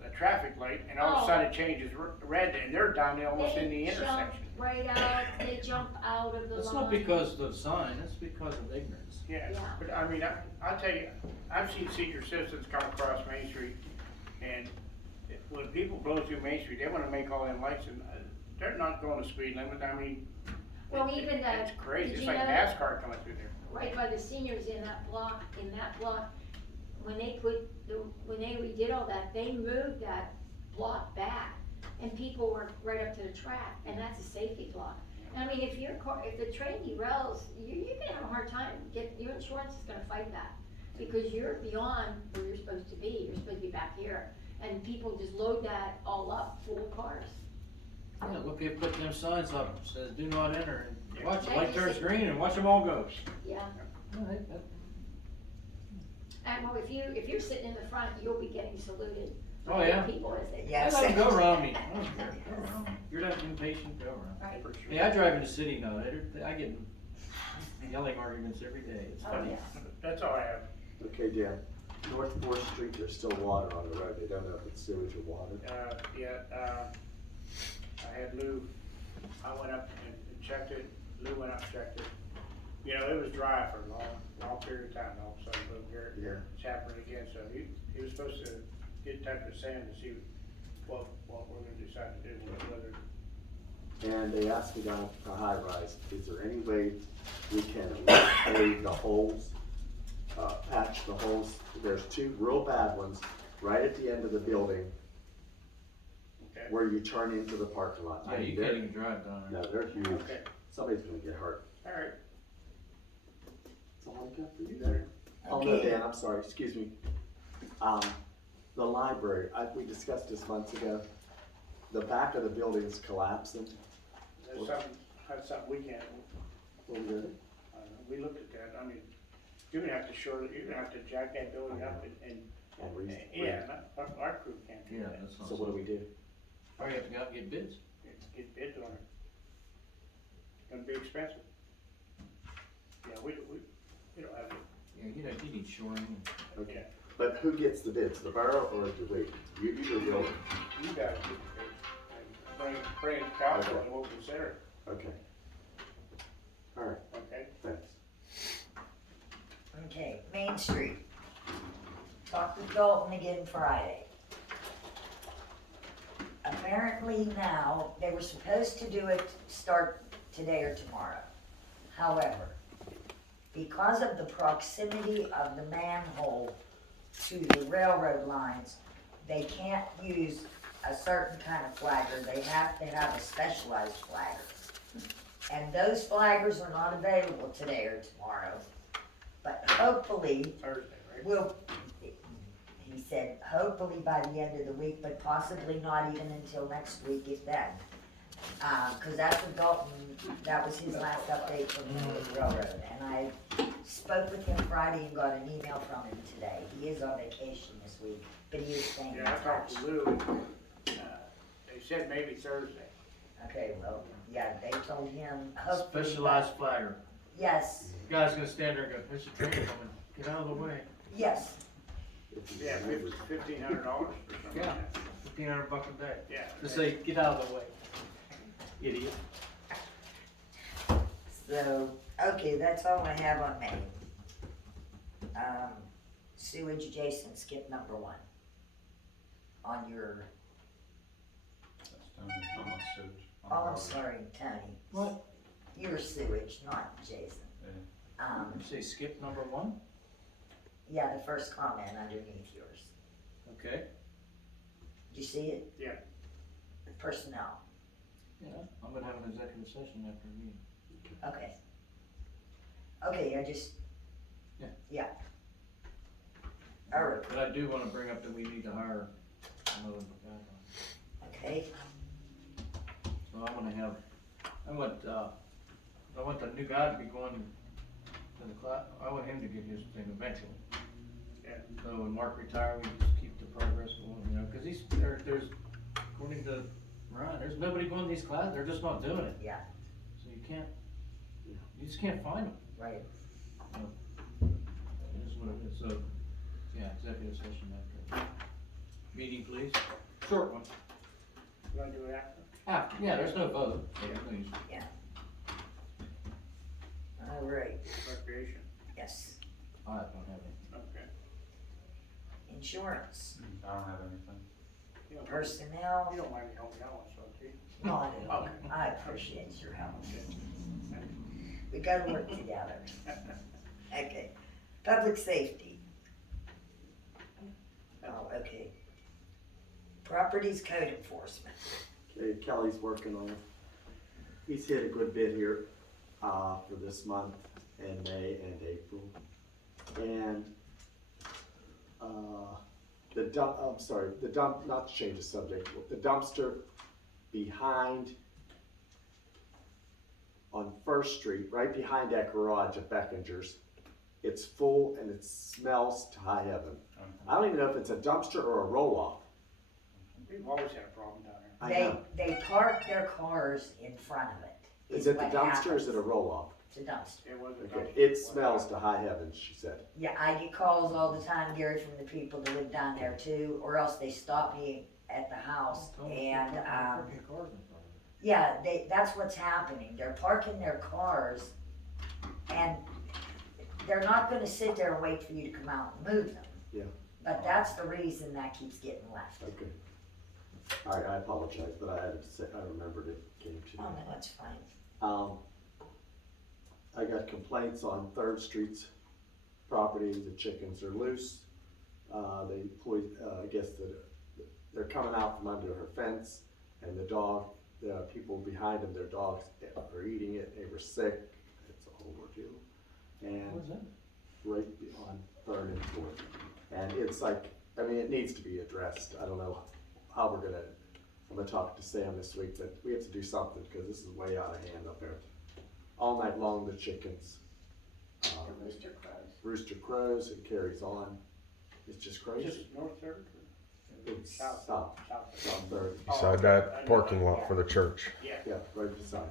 the traffic light, and all of Oh. a sudden it changes red, and they're down there almost in the They jump intersection. right out, they jump out of the line. That's not because of the sign, that's because of ignorance. Yeah, Yeah. but I mean, I'll tell you, I've seen senior citizens come across Main Street, and when people blow through Main Street, they wanna make all them lights, and they're not going the speed limit, I mean. Well, even It's that, crazy, did it's you like know- NASCAR coming through there. right by the seniors in that block, when they redid all that, they moved that block back, and people were right up to the track, and that's a safety block. And I mean, if if the train derails, you're gonna have a hard time, your insurance is gonna fight that, because you're beyond where you're supposed to be, you're supposed to be back here, and people just load that all up full of cars. Yeah, look, they put them signs up, says do not enter, and Yeah. watch, the Yeah, light you turns see- green and watch them all go. Yeah, Well, that- and well, if you're sitting in the front, you'll be getting saluted. Oh, by yeah. People as they. Yes. Let them go around me, I don't care, go around me. You're that impatient, go around. Right, For sure. Hey, I drive in the city now, I get in yelling arguments every day, it's oh, funny. yeah. That's all I have. Okay, Dan, North Fourth Street, there's still water on the road, they don't know if it's sewage or water. I had Lou, I went up and checked it, Lou went up and checked it. You know, it was dry for a long period of time, and all of a sudden, boom, here it's happening again, so he was supposed to get in touch with Sam to see what we're gonna decide to do, whether. And they asked me down at the high rise, is there any way we can pave the holes, patch the holes? There's two real bad ones right at the end of the building Okay. where you turn into the parking lot. Yeah, you can't even drive down No, there. they're huge. Okay, Somebody's gonna get hurt. all right. That's all I've got for you there. Oh, no, Okay. Dan, I'm sorry, excuse me. The library, we discussed this months ago. The back of the building's collapsing. That's something we can't, What was it? we looked at that, I mean, you're gonna have to jack that building up and, And yeah, our crew can't do Yeah, that. that's not. So what do we do? Or you have to go out and get bids. Get bids on it. It's gonna be expensive. Yeah, we don't have it. Yeah, you need shoring. Okay. But who gets the bids, the borough or do we? You do the building. You guys get the bids and bring it to council and we'll consider it, Okay. All right, okay? thanks. Okay, Main Street. Talked with Dalton again Friday. Apparently now, they were supposed to do it, start today or tomorrow. However, because of the proximity of the manhole to the railroad lines, they can't use a certain kind of flagger, they have to have a specialized flagger. And those flaggers are not available today or tomorrow, but hopefully, Thursday, right? we'll, he said, hopefully by the end of the week, but possibly not even until next week, if then. Cause that's what Dalton, that was his last update from the railroad, and I spoke with him Friday and got an email from him today. He is on vacation this week, but he is staying in Yeah, I talked touch. to Lou, they said maybe Thursday. Okay, well, yeah, they told him hopefully. by- Specialized flagger. Yes, Guy's gonna stand there and go, there's a train coming, get out of the way. yes, Yeah, $1,500 or something Yeah. like that. $1,500 a day. Yeah. To say, get out of the way. Idiot. so, okay, that's all I have on Maine. Sewage, Jason, skip number 1. On your, That's Tony, I'm not sewage. I'm oh, I'm Robert. sorry, Tony. What? Your sewage, not Jason. Yeah. You say skip number 1? Yeah, the first comment underneath yours. Okay. Did you see it? Yeah. Personnel, Yeah, I'm gonna have an executive session after the meeting. okay. Okay, I just Alright, But I do wanna bring up that we need to hire another background. okay, So I want the new guy to be going to the class, I want him to get his thing eventually. Yeah. So when Mark retires, we just keep the progress going, you know, cause there's, according to Ryan, there's nobody going to these classes, they're just not doing it. yeah, So you just can't find them. right. It is what it is, so, yeah, executive session after. Meeting, please, short one. You wanna do it after? Yeah, there's no vote, so Yeah. please. Alright, Recreation, yes, I don't have any. okay. insurance, I don't have anything. You don't- personnel, You don't mind me helping out, so, do you? no, I do. Okay. I appreciate your help. We gotta work together. Okay, public safety. Oh, okay. Properties code enforcement. Okay, Kelly's working on it. He's hit a good bit here, for this month and May and April. And, not to change the subject, the dumpster behind on First Street, right behind that garage at Beckinger's, it's full and it smells to high heaven. I don't even know if it's a dumpster or a roll-off. We've always had a problem down there. I know. They park their cars in front of it. Is it the what dumpster or is happens. it a roll-off? It's a dumpster. It was a Okay, dumpster. it smells to high heaven, she said. Yeah, I get calls all the time, Gary, from the people that live down there too, or else they stop me at the house and, yeah, that's what's happening. They're parking their cars and they're not gonna sit there and wait for you to come out and move them. Yeah. But that's the reason that keeps getting left. Okay. All right, I apologize, but I had to say, I remembered it came to Oh, me. no, it's fine. I got complaints on Third Street's property, the chickens are loose. I guess they're coming out from under her fence and the people behind them, their dogs are eating it, they were sick, it's a whole ordeal. And Where's that? right on Third and Fourth. And it's like, I mean, it needs to be addressed. I don't know how I'm gonna talk to Sam this week, but we have to do something because this is way out of hand up there. All night long, the chickens, The rooster crows. rooster crows, it carries on. It's just crazy. Just North Third? It's South. south, South. south Third. Beside that parking lot for the church. Yeah. Yeah, right beside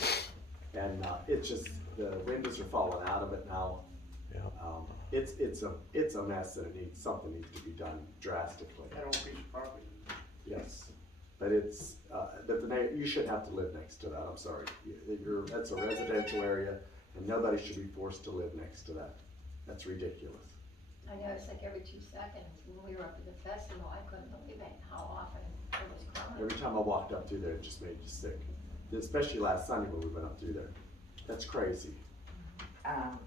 it. And, it's just, the windows are falling out of it now. Yeah. It's a mess and something needs to be done drastically. That old piece of property. Yes, but you shouldn't have to live next to that, I'm sorry. That's a residential area and nobody should be forced to live next to that. That's ridiculous. I know, it's like every 2 seconds, when we were up at the festival, I couldn't believe it, how often it was growing. Every time I walked up through there, it just made you sick. Especially last Sunday when we went up through there. That's crazy. I'm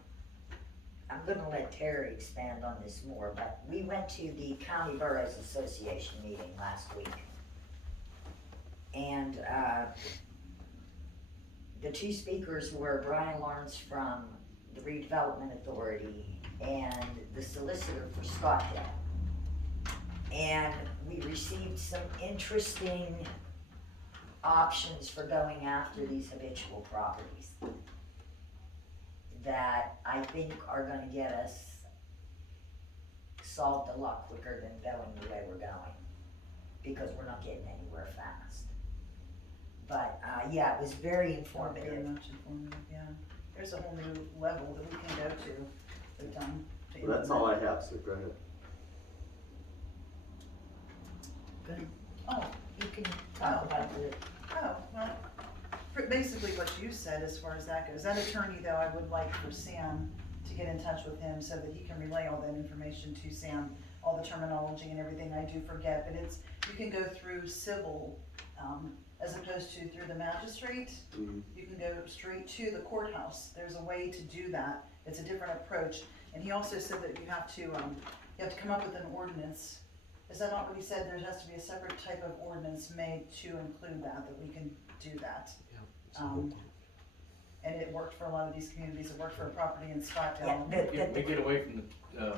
gonna let Terry expand on this more, but we went to the County Boroughs Association meeting last week. And, the two speakers were Brian Lawrence from the Redevelopment Authority and the solicitor for Scottsdale. And we received some interesting options for going after these habitual properties that I think are gonna get us solved a lot quicker than going the way we're going, because we're not getting anywhere fast. But, yeah, it was very Very informative. much informative, yeah. There's a whole new level that we can go to with them. to Well, that's all I implement. have, so go ahead. Good. Oh, you can talk about the, Oh, well, basically what you said as far as that goes. That attorney though, I would like for Sam to get in touch with him so that he can relay all that information to Sam, all the terminology and everything. I do forget, but you can go through civil, as opposed to through the magistrate. Mhm. You can go straight to the courthouse. There's a way to do that. It's a different approach. And he also said that you have to come up with an ordinance. Is that not what he said? There has to be a separate type of ordinance made to include that we can do that. and it worked for a lot of these communities, it worked for a property in Yeah, Scottsdale. We get away from the,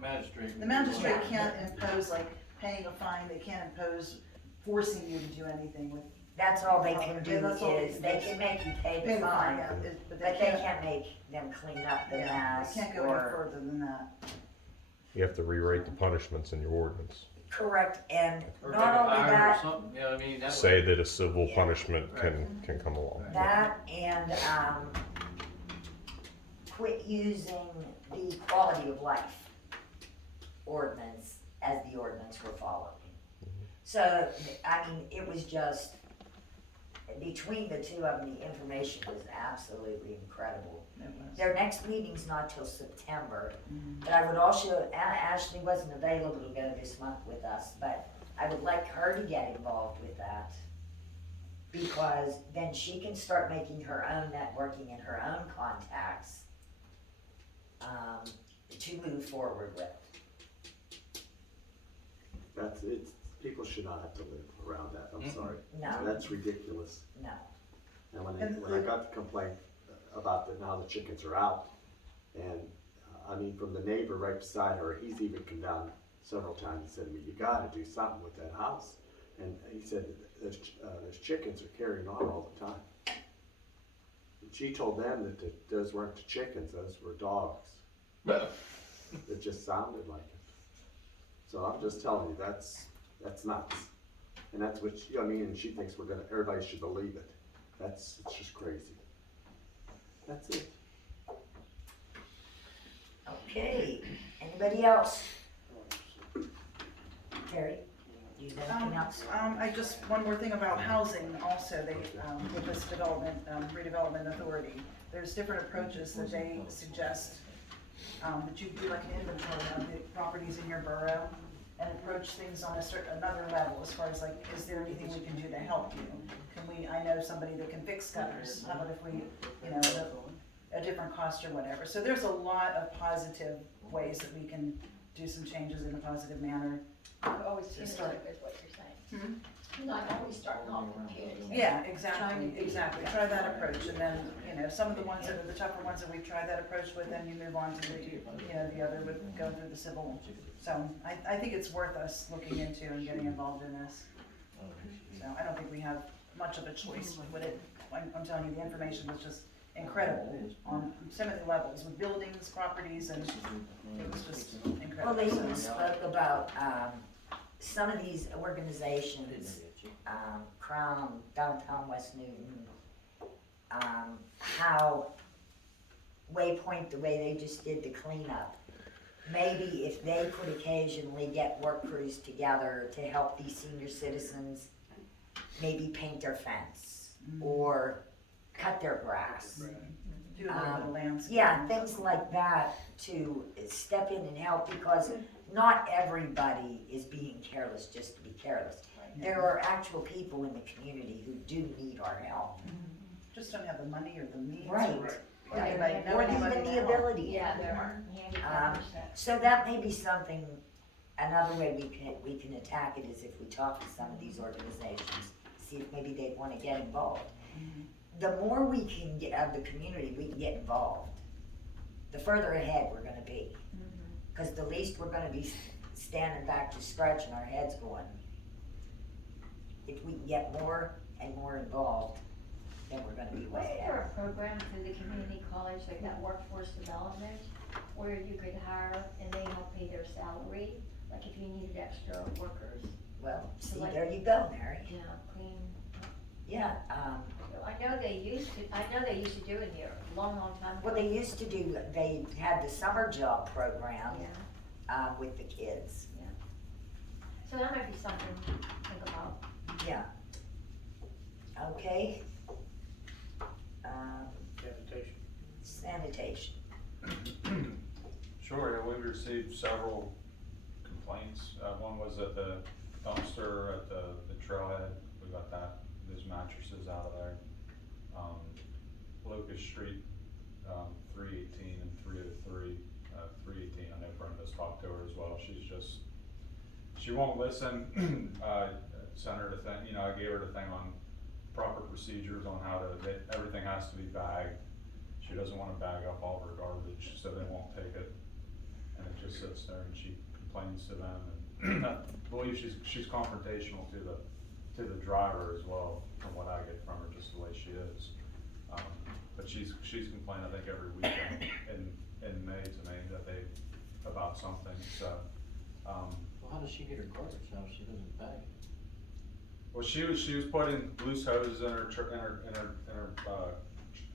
magistrate. The magistrate can't impose, like, paying a fine, they can't impose forcing you to do anything with. that's all they can do That's all is, they can make you pay Pay the fine, yeah, but they can't make them clean up the yeah, mess they can't go any or. further than that. You have to rewrite the punishments in your ordinance. Correct, and Or take a not only fire or that, something, you know what I mean? That Say way- that a civil punishment can come along. that and, quit using the quality of life ordinance as the ordinance we're following. So, I mean, it was just, between the two of them, the information was absolutely incredible. It was. Their next meeting's not till September, but I would also, Ashley wasn't available to go this month with us, but I would like her to get involved with that. Because then she can start making her own networking and her own contacts, to move forward with. It's, people should not have to live around that, I'm sorry. No, That's ridiculous. no. And And when I got the complaint about now the chickens are out, and, I mean, from the neighbor right beside her, he's even come down several times and said to me, you gotta do something with that house. And he said, those chickens are carrying on all the time. And she told them that those weren't the chickens, those were dogs. It just sounded like it. So I'm just telling you, that's nuts. And that's what, I mean, and she thinks everybody should believe it. It's just crazy. That's it. Okay, anybody else? Terry, do you have anything else? One more thing about housing also, they, with this development, redevelopment authority, there's different approaches that they suggest. That you do like an inventory of the properties in your borough and approach things on another level as far as like, is there anything we can do to help you? I know somebody that can fix gutters, how about if we, a different cost or whatever. So there's a lot of positive ways that we can do some changes in a positive manner. Always To punitive start. is what you're saying. Not always starting off with punitive. Yeah, Trying exactly, to be- exactly. Try that approach, and then, some of the ones that are the tougher ones that we've tried that approach with, then you move on to the other with going through the civil. So I think it's worth us looking into and getting involved in this. So I don't think we have much of a choice with it. I'm telling you, the information was just incredible on so many levels with buildings, properties, and it was just incredible. Well, they even spoke about, some of these organizations, Crown, Downtown West Newton, how Waypoint, the way they just did the cleanup. Maybe if they could occasionally get work crews together to help these senior citizens, maybe paint their fence or cut their grass. Do a little bit of landscape. Yeah, things like that to step in and help, because not everybody is being careless just to be careless. There are actual people in the community who do need our help. Just don't have the money or the means. Right. Or anybody know Or anybody even to the help. ability. Yeah, there are handicappers that. So that may be something, another way we can attack it is if we talk to some of these organizations, see if maybe they'd wanna get involved. The more we can get of the community, we can get involved, the further ahead we're gonna be. Cause the least we're gonna be standing back just scratching our heads going, if we can get more and more involved, then we're gonna be way Wasn't ahead. there a program through the community college, like that workforce development, where you could hire and they help pay their salary, like if you needed extra workers? Well, see, Like- there you go, Mary. Yeah, clean. Yeah, I know they used to do it here, a long, long time ago. what they used to do, they had the summer job program, Yeah, with the kids. so that might be something to think about. Yeah. Okay. Sanitation. Sanitation. Sure, yeah, we received several complaints. One was at the dumpster at the trailhead. We got those mattresses out of there. Locust Street, 318 and 303. 318, I know Brenda's talked to her as well. She won't listen. Sent her the thing, I gave her the thing on proper procedures on how to, everything has to be bagged. She doesn't wanna bag up all of her garbage, so they won't take it, and it just sits there, and she complains to them, and I believe she's confrontational to the driver as well, from what I get from her, just the way she is. But she's complained, I think, every weekend in May to me that about something, so. Well, how does she get her garbage now if she doesn't bag it? Well, she was putting loose hoses in her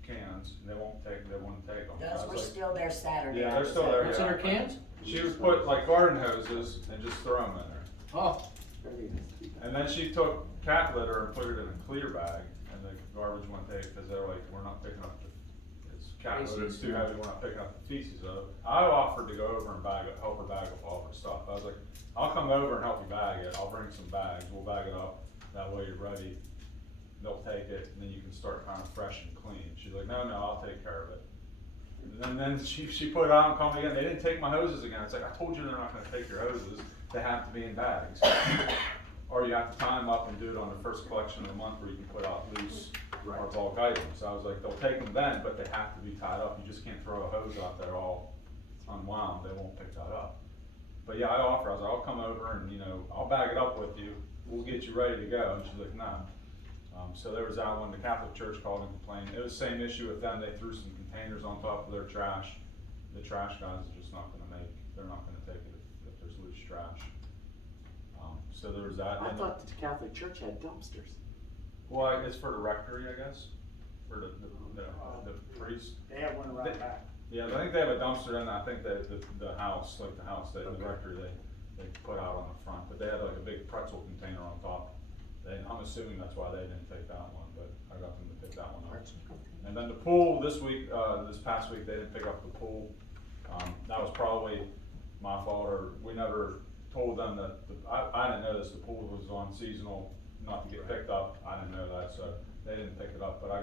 cans, and they wouldn't take them. Those were still there Saturday. Yeah, they're still there. What's in her cans? She would put like garden hoses and just throw them in there. Oh, And then she took cat litter and put it in a clear bag, and the garbage wouldn't take it, cause they're like, we're not picking up it's cat litter, it's too heavy, we're not picking up the feces of it. I offered to go over and help her bag up all of her stuff. I was like, I'll come over and help you bag it, I'll bring some bags, we'll bag it up, that way you're ready. They'll take it, and then you can start kind of fresh and clean. She's like, no, I'll take care of it. And then she put it on and called me again, they didn't take my hoses again. It's like, I told you they're not gonna take your hoses, they have to be in bags. Or you have to tie them up and do it on the first collection of the month where you can put out loose or bulk items. I was like, they'll take them then, but they have to be tied up. You just can't throw a hose out there all unwound, they won't pick that up. But yeah, I was like, I'll come over and, I'll bag it up with you, we'll get you ready to go. And she's like, no. So there was that one, the Catholic Church called and complained. It was the same issue with them, they threw some containers on top of their trash. The trash guys are just not they're not gonna take it if there's loose trash. So there was that. I thought the Catholic Church had dumpsters. Well, it's for the rectory, I guess, for the priest. They have one around back. Yeah, I think they have a dumpster in, I think that the house, the rectory, they put out on the front, but they had like a big pretzel container on top. I'm assuming that's why they didn't take that one, but I got them to pick that one up. And then the pool this past week, they didn't pick up the pool. That was probably my fault, or we never told them that, I didn't know this, the pool was on seasonal, not to get picked up. I didn't know that, so they didn't pick it up, but I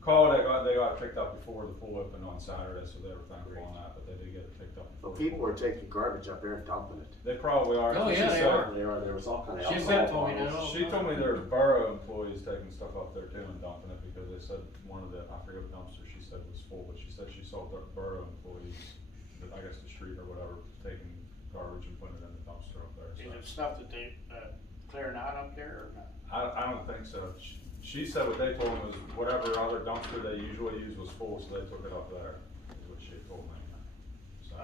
called, they got it picked up before the pool opened on Saturday, so they were thankful on that, but they did get it picked up. Well, people are taking garbage up there and dumping it. They probably are. Oh, yeah, they are. There was all kind of She alcohol. said told me that all the She time. told me there was Borough employees taking stuff up there too and dumping it, because they said one of the, I forget what dumpster she said was full, but she said she saw Borough employees, I guess the street or whatever, taking garbage and putting it in the dumpster up there, so. Is it stuff that they, clearing out up there or not? I don't think so. She said what they told me was whatever other dumpster they usually use was full, so they took it up there, is what she told me. So,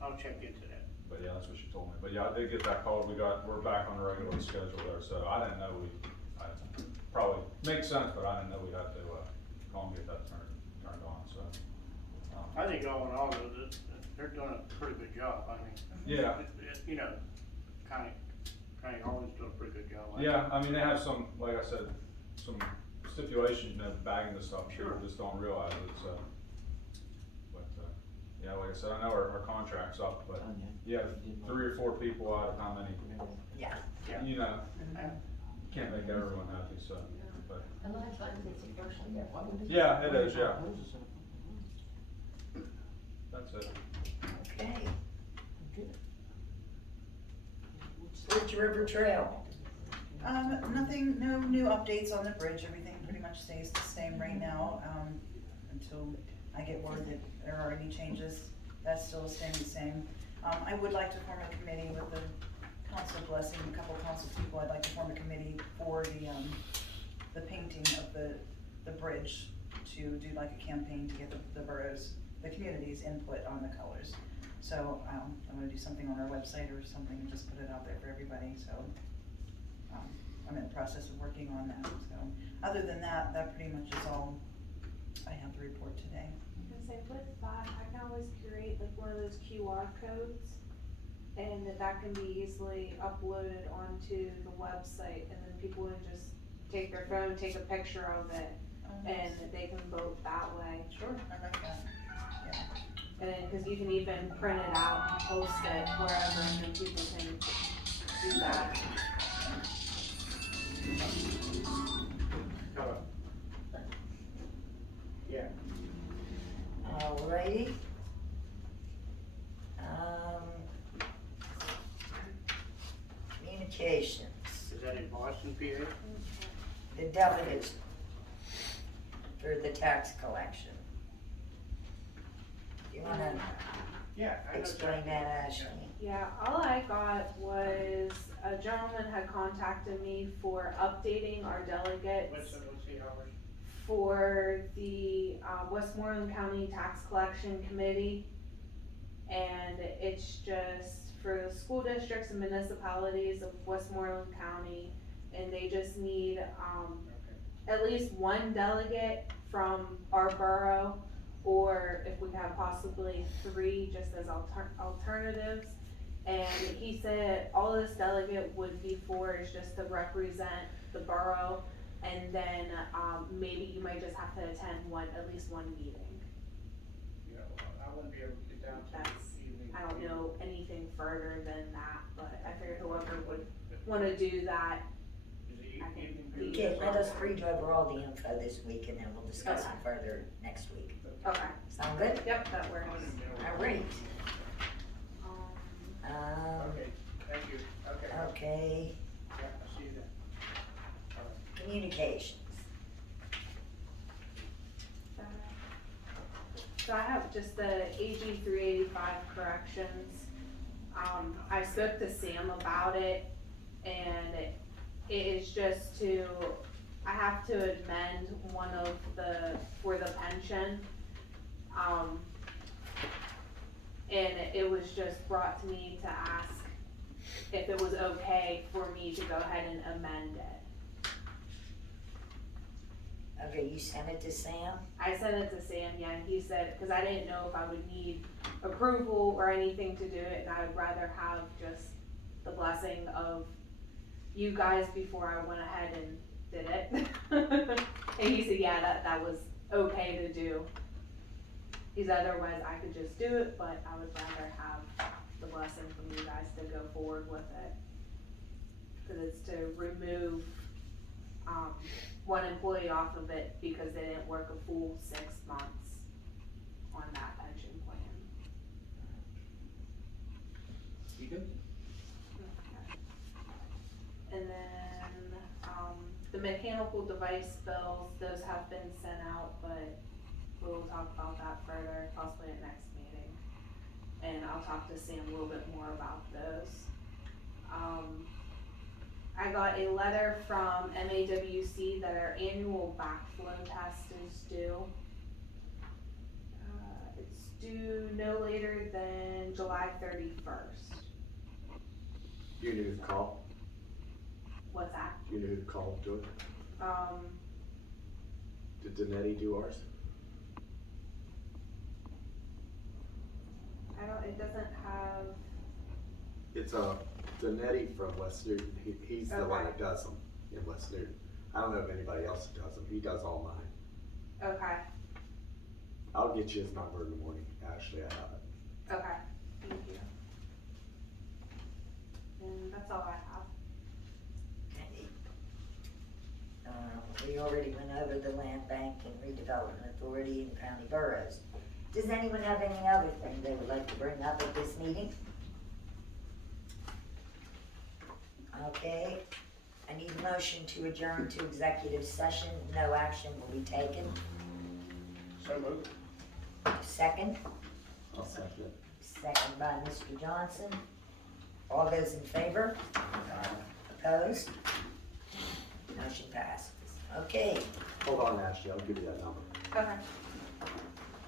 I'll check into that. but yeah, that's what she told me. But yeah, I did get that call. We're back on the regular schedule there, so I didn't know probably makes sense, but I didn't know we'd have to, call and get that turned on, so. I think all in all, though, they're doing a pretty good job. I mean, Yeah. County always do a pretty good job. Yeah, I mean, they have some, like I said, some stipulations, bagging the stuff, Sure. people just don't realize it, so. But, yeah, like I said, I know our contract's up, but you have 3 or 4 people out of how many, Yeah. Yeah. can't make everyone happy, so, but, A lot of times it's a person there. yeah, it is, yeah, that's it. Okay. Switch River Trail. Nothing, no new updates on the bridge, everything pretty much stays the same right now, until I get word that there are any changes, that's still staying the same. I would like to form a committee with the council blessing, a couple council people, I'd like to form a committee for the painting of the bridge, to do like a campaign to get the boroughs, the community's input on the colors. So, I'm gonna do something on our website or something, and just put it out there for everybody, so. I'm in the process of working on that, so. Other than that, that pretty much is all I have to report today. And say with that, I can always create like one of those QR codes, and that can be easily uploaded onto the website, and then people would just take their phone, take a picture of it, and they can vote that way. Sure, I like that, yeah. And then, cause you can even print it out and post it wherever, and then people can do that. Yeah. Alrighty. Communications. Is that in Boston, PA? the delegates for the tax collection. You wanna Yeah. I know explain exactly. that, Ashley? Yeah, all I got was a gentleman had contacted me for updating our delegates What's the hours? for the Westmoreland County Tax Collection Committee. And it's just for the school districts and municipalities of Westmoreland County. And they just need at least one delegate from our borough, or if we have possibly 3 just as alternatives. And he said all this delegate would be for is just to represent the borough, and then maybe you might just have to attend at least one meeting. Yeah, well, I wouldn't be able to get down to That's, the evening. I don't know anything further than that, but I figured whoever would wanna do that. Is it I can evening? Okay, let us read over all the info this week and then we'll discuss it further next week. Okay, Sound good? yep, that works. All right. Okay, thank you, okay, Okay, yeah, I see you then. communications. So I have just the AG 385 corrections. I spoke to Sam about it, and it is just I have to amend one of for the pension. And it was just brought to me to ask if it was okay for me to go ahead and amend it. Okay, you sent it to Sam? I sent it to Sam, yeah, and he said, cause I didn't know if I would need approval or anything to do it, and I would rather have just the blessing of you guys before I went ahead and did it. And he said, yeah, that was okay to do. He said otherwise I could just do it, but I would rather have the blessing from you guys to go forward with it. Cause it's to remove, one employee off of it because they didn't work a full 6 months on that pension plan. You good? And then, the mechanical device bills, those have been sent out, but we'll talk about that further, possibly at next meeting. And I'll talk to Sam a little bit more about those. I got a letter from MAWC that our annual backflow test is due. It's due no later than July 31st. Do you know who to call? What's that? Do you know who to call to do it? Did Danetti do ours? It doesn't have, It's Danetti from West Newton. He's the one Okay. that does them in West Newton. I don't know of anybody else that does them. He does all mine. okay, I'll get you his number in the morning. Actually, I have it. okay, thank you. And that's all I have. Okay. We already went over the Land Bank and Redevelopment Authority and county boroughs. Does anyone have any other thing they would like to bring up at this meeting? Okay, I need a motion to adjourn to executive session. No action will be taken. So moved. Second? I'll second it. Second by Mr. Johnson. All those in favor? Opposed? Motion passes. Okay. Hold on, Ashley. I'll give you that number. Okay.